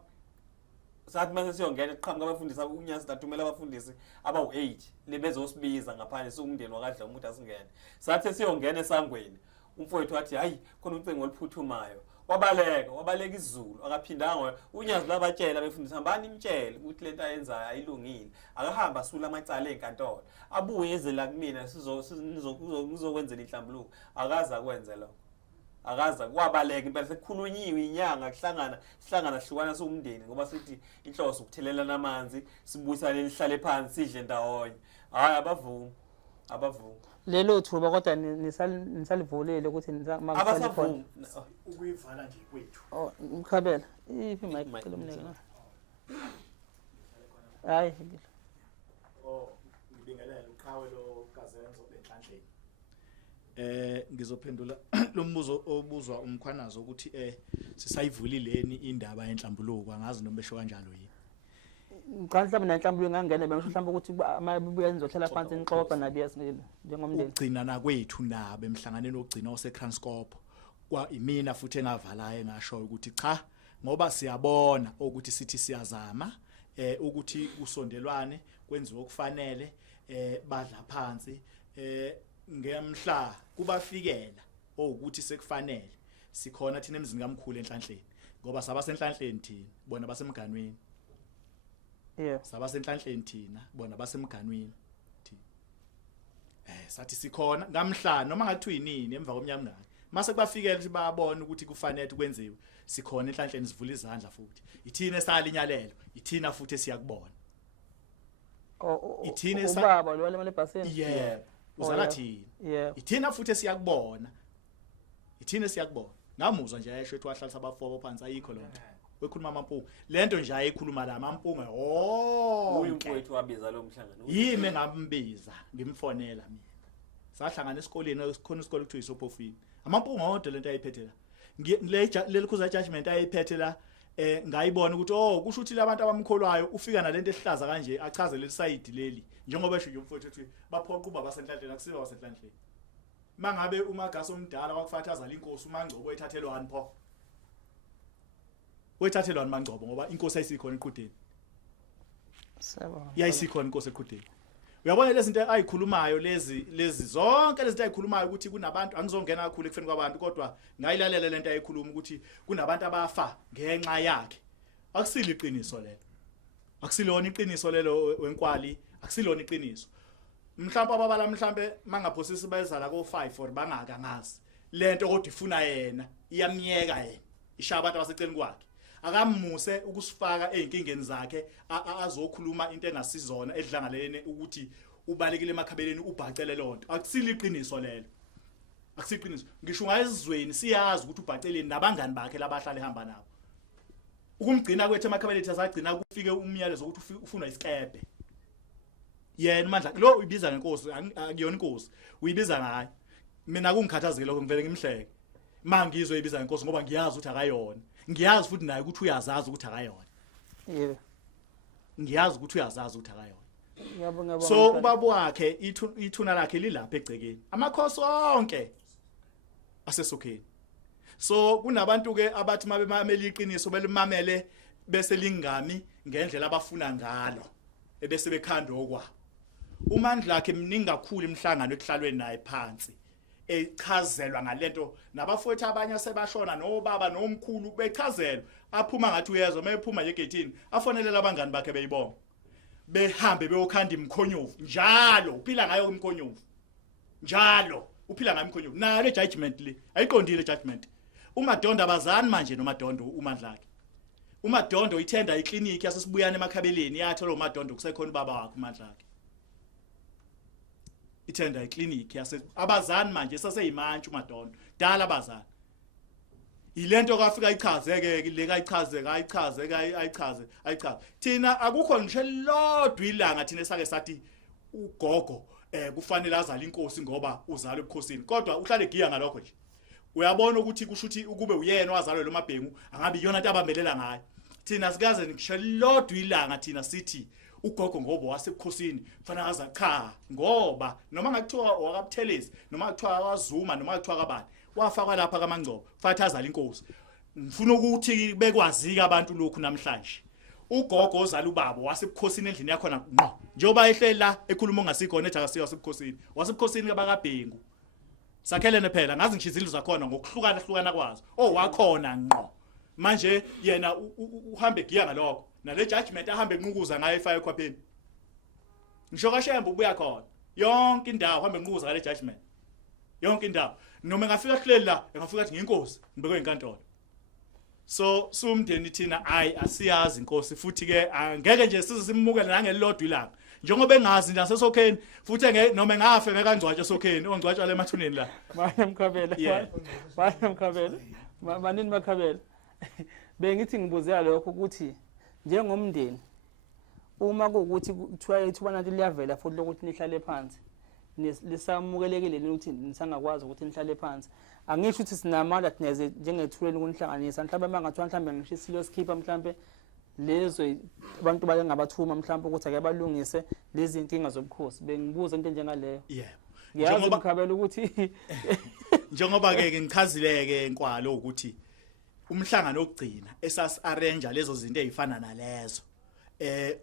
sathi mase siyongena eqhamuka abafundisi uNyazi dathumela abafundisi abawu8 lebezosibiza ngaphandle sikumndeni wakaDlomo ukuthi asingene sathi siyongena esangweni umfowethu wathi hayi khona ucingo oluphuthumayo wabaleka izulu akaphindanga uNyazi labatshela befundisa hambani imtshele ukuthi lento ayenzayo ayilungile akahamba asula amacala enkantolo abuye ezela kumina sizokwenzela inhlambuluko akaza kwenza lokho akaza kwabaleka impela sekukhulunyiwe inyanga sihlangana hlukana somndeni ngoba sithi inhloso ukuthelelana amanzi sibuyisane lihlale phansi sidle ndawonye hayi abavumi lelo thuba kodwa nisalivulele ukuthi nisakhona ukuyivala nje kwethu. Oh ukhabela iphi mic cela umneke hayi ngibingelela uqhawe lo Kazenzo benhlanhleni. Ngizophendula lo mbuzo obuzwa umkhwanazo ukuthi sisayivulileni indaba yenhlambuluko angazi noma besho kanjalo yini. Ngicela mhlawumbe nanhlambuluko ngangena bengisho mhlawumbe ukuthi amabuya nizohlala phansi nixoxa nabiya singile njengomndeni. Ugcina nakwethu nabe emhlanganeni ogcina oseCranscorp kwa imina futhi engavalayo engasho ukuthi cha ngoba siyabona ukuthi sithi siyazama ukuthi kusondelwane kwenziwe okufanele badla phansi ngemhla kubafikela ukuthi sekufanele sikhona thina emzini kaMkhulu enhlanhleni ngoba sabasenhlanhleni thina bona basemganweni. Sabasenhlanhleni thina bona basemganweni thina. Sathi sikhona ngamhla noma ngathiwa inini emva komnyamngane mase kubafikela ukuthi bayabona ukuthi kufanele ukwenziwe sikhona enhlanhleni sivula izandla futhi ithina esalinyalelo ithina futhi esiyakubona. Ithina ubaba lo wale ebhasini. Yebo uzala thina ithina futhi esiyakubona ngamuzwa nje ayesho ethi wahlalisa abafobo phansi ayikho lonto wekhuluma amampunga lento nje ayikhuluma la amampunga umfowethu wabiza lo mhlangano yimi ngambiza ngimfonela mina sahlangana esikoleni sikhona isikole kuthiwa iSopofini amampunga wonke lento ayiphethe la leli khuza judgment ayiphethe la ngayibona ukuthi kusho ukuthi labantu abamkholwayo ufika nalento ehlaza kanje achaze leli side leli njengoba esho nje umfowethu ethi baphoqa uba basenhlanhleni akusiba basenhlanhleni mangabe umagasi omdala wakufathaza inkosi uMangcobo ethathelwani pho wethathelwani uMangcobo ngoba inkosi ayisikhona eqhudeni yayisikhona inkosi eqhudeni uyabona lezi zinto ayikhulumayo lezi zonke lezi zinto ayikhulumayo ukuthi kunabantu angizongena kakhulu ekufeni kwabantu kodwa ngayilalela lento ayikhuluma ukuthi kunabantu abafa ngenxa yakhe akusile iqiniso lelo akusilona iqiniso lelo wenkwali akusilona iqiniso mhlawumbe ababala mhlawumbe mangaphosisi beza la ko5 or bangaka ngazi lento kodwa ifuna yena iyamnyeka yena ishaya abantu abaseceleni kwakhe akamuse ukusifaka ezinkingeni zakhe azokhuluma into engasizona edlangalene ukuthi ubalekile emakhabeleni ubhacele lonto akusile iqiniso lelo akusiqiniso ngisho ngayizweni siyazi ukuthi ubhaceleni nabangani bakhe labahlala ehamba nabo ukumgcina kwethu emakhabeleni asagcina kufike umyalezo ukuthi ufuna isikebe yena mandla lo uyibiza ngenkosi akuyona inkosi uyibiza ngayo mina kungikhathazeke lokho ngivele ngimhleke mangizwe ibiza ngenkosi ngoba ngiyazi ukuthi akayona ngiyazi futhi naye ukuthi uyazazi ukuthi akayona yebo ngiyazi ukuthi uyazazi ukuthi akayona ngiyabonga so ubaba wakhe ithuna lakhe lilapha egcekeni amakhosi onke asesokheni so kunabantu ke abathi mabemamela iqiniso belimamele bese lingami ngendlela abafuna ngalo ebese bekhandwa okwabo umandla akhe mningi kakhulu imhlangano ekuhlalweni naye phansi echazelwa ngalento nabafowethu abanye sebashona nobaba nomkhulu bechazelwa aphuma ngathi uyezwa mayephuma egedini afonelela abangani bakhe beyibonga behambe beyokhanda imkhonyovu njalo uphila ngayo imkhonyovu njalo uphila ngayo imkhonyovu nalo judgment le ayiqondile judgment uMadondo abazani manje noMadondo umandla akhe uMadondo ithenda iclinic yasesibuyane emakhabeleni yathola uMadondo kusekhona ubaba wakhe umandla akhe ithenda iclinic yase abazani manje saseyimantshi uMadondo dala abazani ilento kafika ichazeke le ayichaze thina akukho ngisho lodwa ilanga thina esake sathi ugogo kufanele azale inkosi ngoba uzalwe ebukhosini kodwa uhlale giya ngalokho nje uyabona ukuthi kushuthi ukube uyena wazalwe lo mabhengu angabe iyona into abambelela ngayo thina sikaze ngisho lodwa ilanga thina sithi ugogo ngoba wasebukhosini kufanele aza cha ngoba noma ngakuthiwa wakabuthelezi noma ngakuthiwa wazuma noma ngakuthiwa kabani wafakwa lapha kaMangcobo fathazala inkosi ngifuna ukuthi bekwazi abantu lokhu namhlanje ugogo ozala ubaba wasebukhosini endlini yakho na ngqo njoba ehlela ekhuluma ongasikho nethi akasiyo wasebukhosini kabakabhengu sakhelene phela ngazi ngishizilo zakhona ngokuhlukana kwazo wakhona ngqo manje yena uhambe giya ngalokho nale judgment ahambe enqukuza ngayo efaya ekhwapheni ngisho kaShembe ubuya khona yonke indawo hambe enqukuza ngale judgment yonke indawo noma ngafika hleli la ngafika athi nginkosi ngibekwe inkantolo so sumndeni thina asiyazi inkosi futhi ke angeke nje size simukele nangelilodwa ilanga njengoba engazi nje asesokheni futhi noma ngafe ngekangcwatshwa esokheni ongcwatshwa le emathuneni la Mkhabela manini Makhabela bengithi ngibuzela lokho ukuthi njengomndeni uma kuukuthi kuthiwa ithuba nathi liyavela futhi lokuthi nihlale phansi lisamukelekile ukuthi nisangakwazi ukuthi nihlale phansi angisho ukuthi sinamandla thineze njengethuleni kunihlanganisa mhlawumbe mangathiwa mhlawumbe ngisho silosikhipha mhlawumbe lezo abantu bake ngabathuma mhlawumbe ukuthi ake balungise lezi inkinga zobukhosi bengibuza into njengaleyo yebo ngiyazi Mkhabela ukuthi njengoba ke ngichazileke enkwalo ukuthi umhlangano ogcina esas arrange lezo zinto ezifana nalezo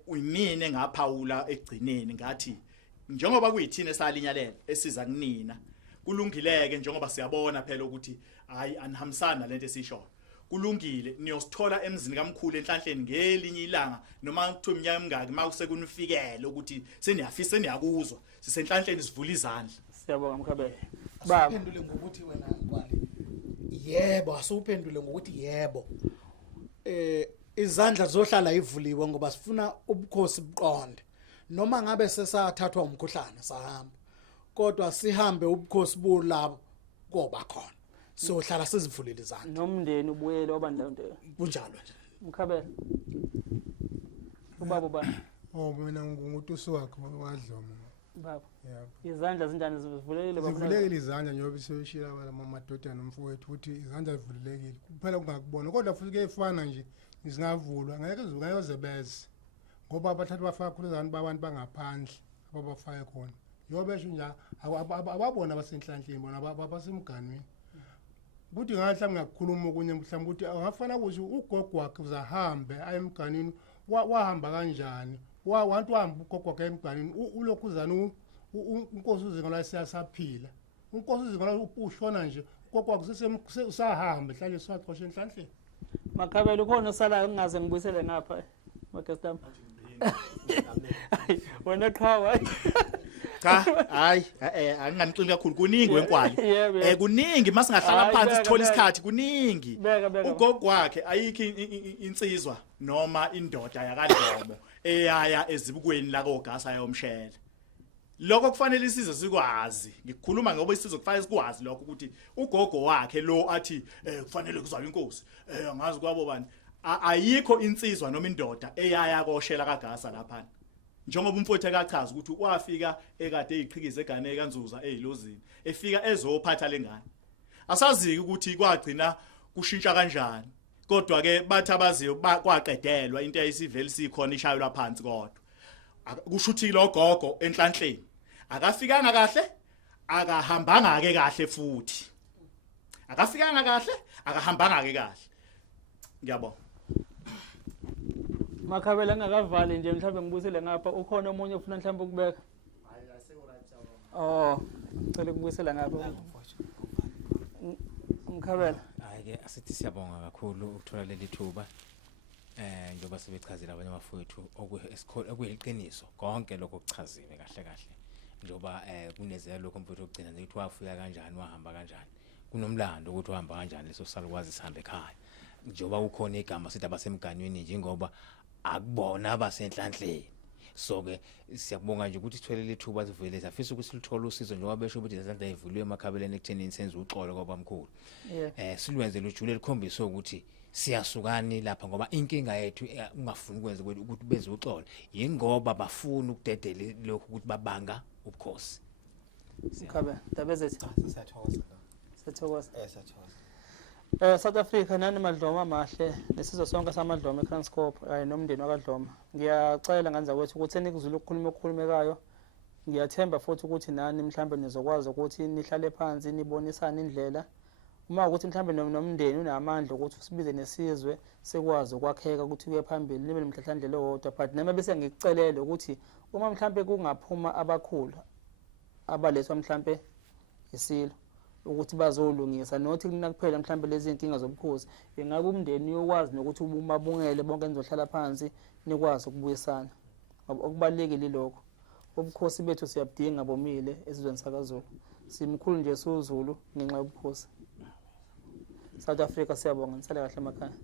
uyimini ngaphawula egcineni ngathi njengoba kuyithina esalinyalela esiza kunina kulungileke njengoba siyabona phela ukuthi hayi anihambisana lento esisho kulungile niyosithola emzini kaMkhulu enhlanhleni ngelinye ilanga noma kuthiwa iminyaka emingaki makusekunifikele ukuthi seniyafisa niyakuzwa sisenhlanhleni sivula izandla siyabonga Mkhabela baba uphendule ngokuthi wena Nkwali yebo asuphendule ngokuthi yebo izandla zohlala ivuliwe ngoba sifuna ubukhosi buqonde noma ngabe sesathathwa umkhuhlane sahamba kodwa sihambe ubukhosi bulabo koba khona sohlala sizivulile izandla nomndeni ubuyele obandla kunjalo nje Mkhabela ubaba mina ngumuntu wakho wadloma baba yebo izandla zinjani zivulekile baba zivulekile izandla njengoba sishila amadoda nomfowethu ukuthi izandla zivulekile kuphela ungakubona kodwa futhi kuyefana nje izingavulwa ngeke zebeze ngoba abathathu bafaka khulu abantu babantu bangaphandle ababafaya khona yobe besho nje ababona abasenhlanhleni bona babasemganweni ukuthi ngahlambe ngakukhuluma okunye mhlawumbe ukuthi angafana ukuthi ugogo wakhe uzahambe ayemganini wahamba kanjani wantu wahamba ugogo ke emgcanini ulokhuzana unkosi uzinga siyasaphila unkosi uzinga ushona nje ugogo usahamba ehlale siwaxosha enhlanhleni Makhabela ukhona osalayo ngingaze ngibuyisele ngapha magestam wena qhawa cha hayi anginganixini kakhulu kuningi wenkwali Yeah. kuningi masingahlala Hayi, phansi beka, sithola beka. isikhathi kuningi Beka. ugogo wakhe ayikho insizwa noma indoda yakadlomo eyaya ezibukweni la kogasa yomshele lokho kufanele isizwe sikwazi ngikhuluma ngoba isizwe kufanele sikwazi lokho ukuthi ugogo wakhe lo athi kufanele kuzalwe inkosi angazi kwabo bani ayikho insizwa noma indoda eyaya koshela kagasa lapha njengoba umfowethu akachaza ukuthi wafika ekade eyiqhikiza egane kanzuza ezilozini efika ezophatha lengane asazi ukuthi kwagcina kushintsha kanjani kodwa ke bathi abaziyo kwaqedelwa into eyisivele sikhona ishayelwa phansi kodwa kusho ukuthi lo gogo enhlanhleni akafikanga kahle akahambanga ke kahle futhi akafikanga kahle akahambanga ke kahle ngiyabona Makhabela ngakavali nje mhlawumbe ngibuyisele ngapha ukhona omunye ufuna mhlawumbe ukubeka ngicela ukubuyisela ngapha Mkhabela Hayi ke asithi siyabonga kakhulu ukuthola leli thuba njengoba sebechazile abanye abafowethu okuyiliqiniso konke lokho kuchazile kahle njengoba kunezela lokho mfowethu ogcina nje ukuthi wafika kanjani wahamba kanjani kunomlando ukuthi uhamba kanjani leso salukwazi sihambe ekhaya njengoba ukhona igama sithi abasemganweni njengoba akubona abasenhlanhleni so ke siyabonga nje ukuthi sithwele lethuba sivele safisa ukuthi silithola usizo njengoba besho ukuthi izandla ezivuliwe emakhabeleni ekuthenini senze uxolo kwabamkhulu silwenze lojule likhombisa ukuthi siyasukani lapha ngoba inkinga yethu ungafuni ukwenza ukuthi benze uxolo yingoba bafuna ukudedela lokho ukuthi babanga ubukhosi Mkhabela Dabezethi Siyathokoza. South Africa nani madloma amahle nesizwe sonke samadloma eCranscorp ayi nomndeni wakadloma ngiyacela nganza kwethu ukuthi enikuzula ukukhulumekayo ngiyathemba futhi ukuthi nani mhlambe nizokwazi ukuthi nihlale phansi nibonisane indlela uma ukuthi mhlambe nomndeni unamandla ukuthi usibize nesizwe sekwazi ukwakheka ukuthi kuye phambili nibe nemhlahlandlela owodwa but nami bese ngikucelele ukuthi uma mhlambe kungaphuma abakhulu abalethwa mhlambe isilo ukuthi bazolungisa nothi kunakuphela mhlambe lezi inkinga zobukhosi engabe umndeni uyokwazi nokuthi umabungele bonke nizohlala phansi nikwazi ukubuyisana okubalekile lokho ubukhosi bethu siyabudinga bomile esizweni sakaZulu simkhulu nje soZulu ngenxa yobukhosi South Africa siyabonga nisale kahle emakhaya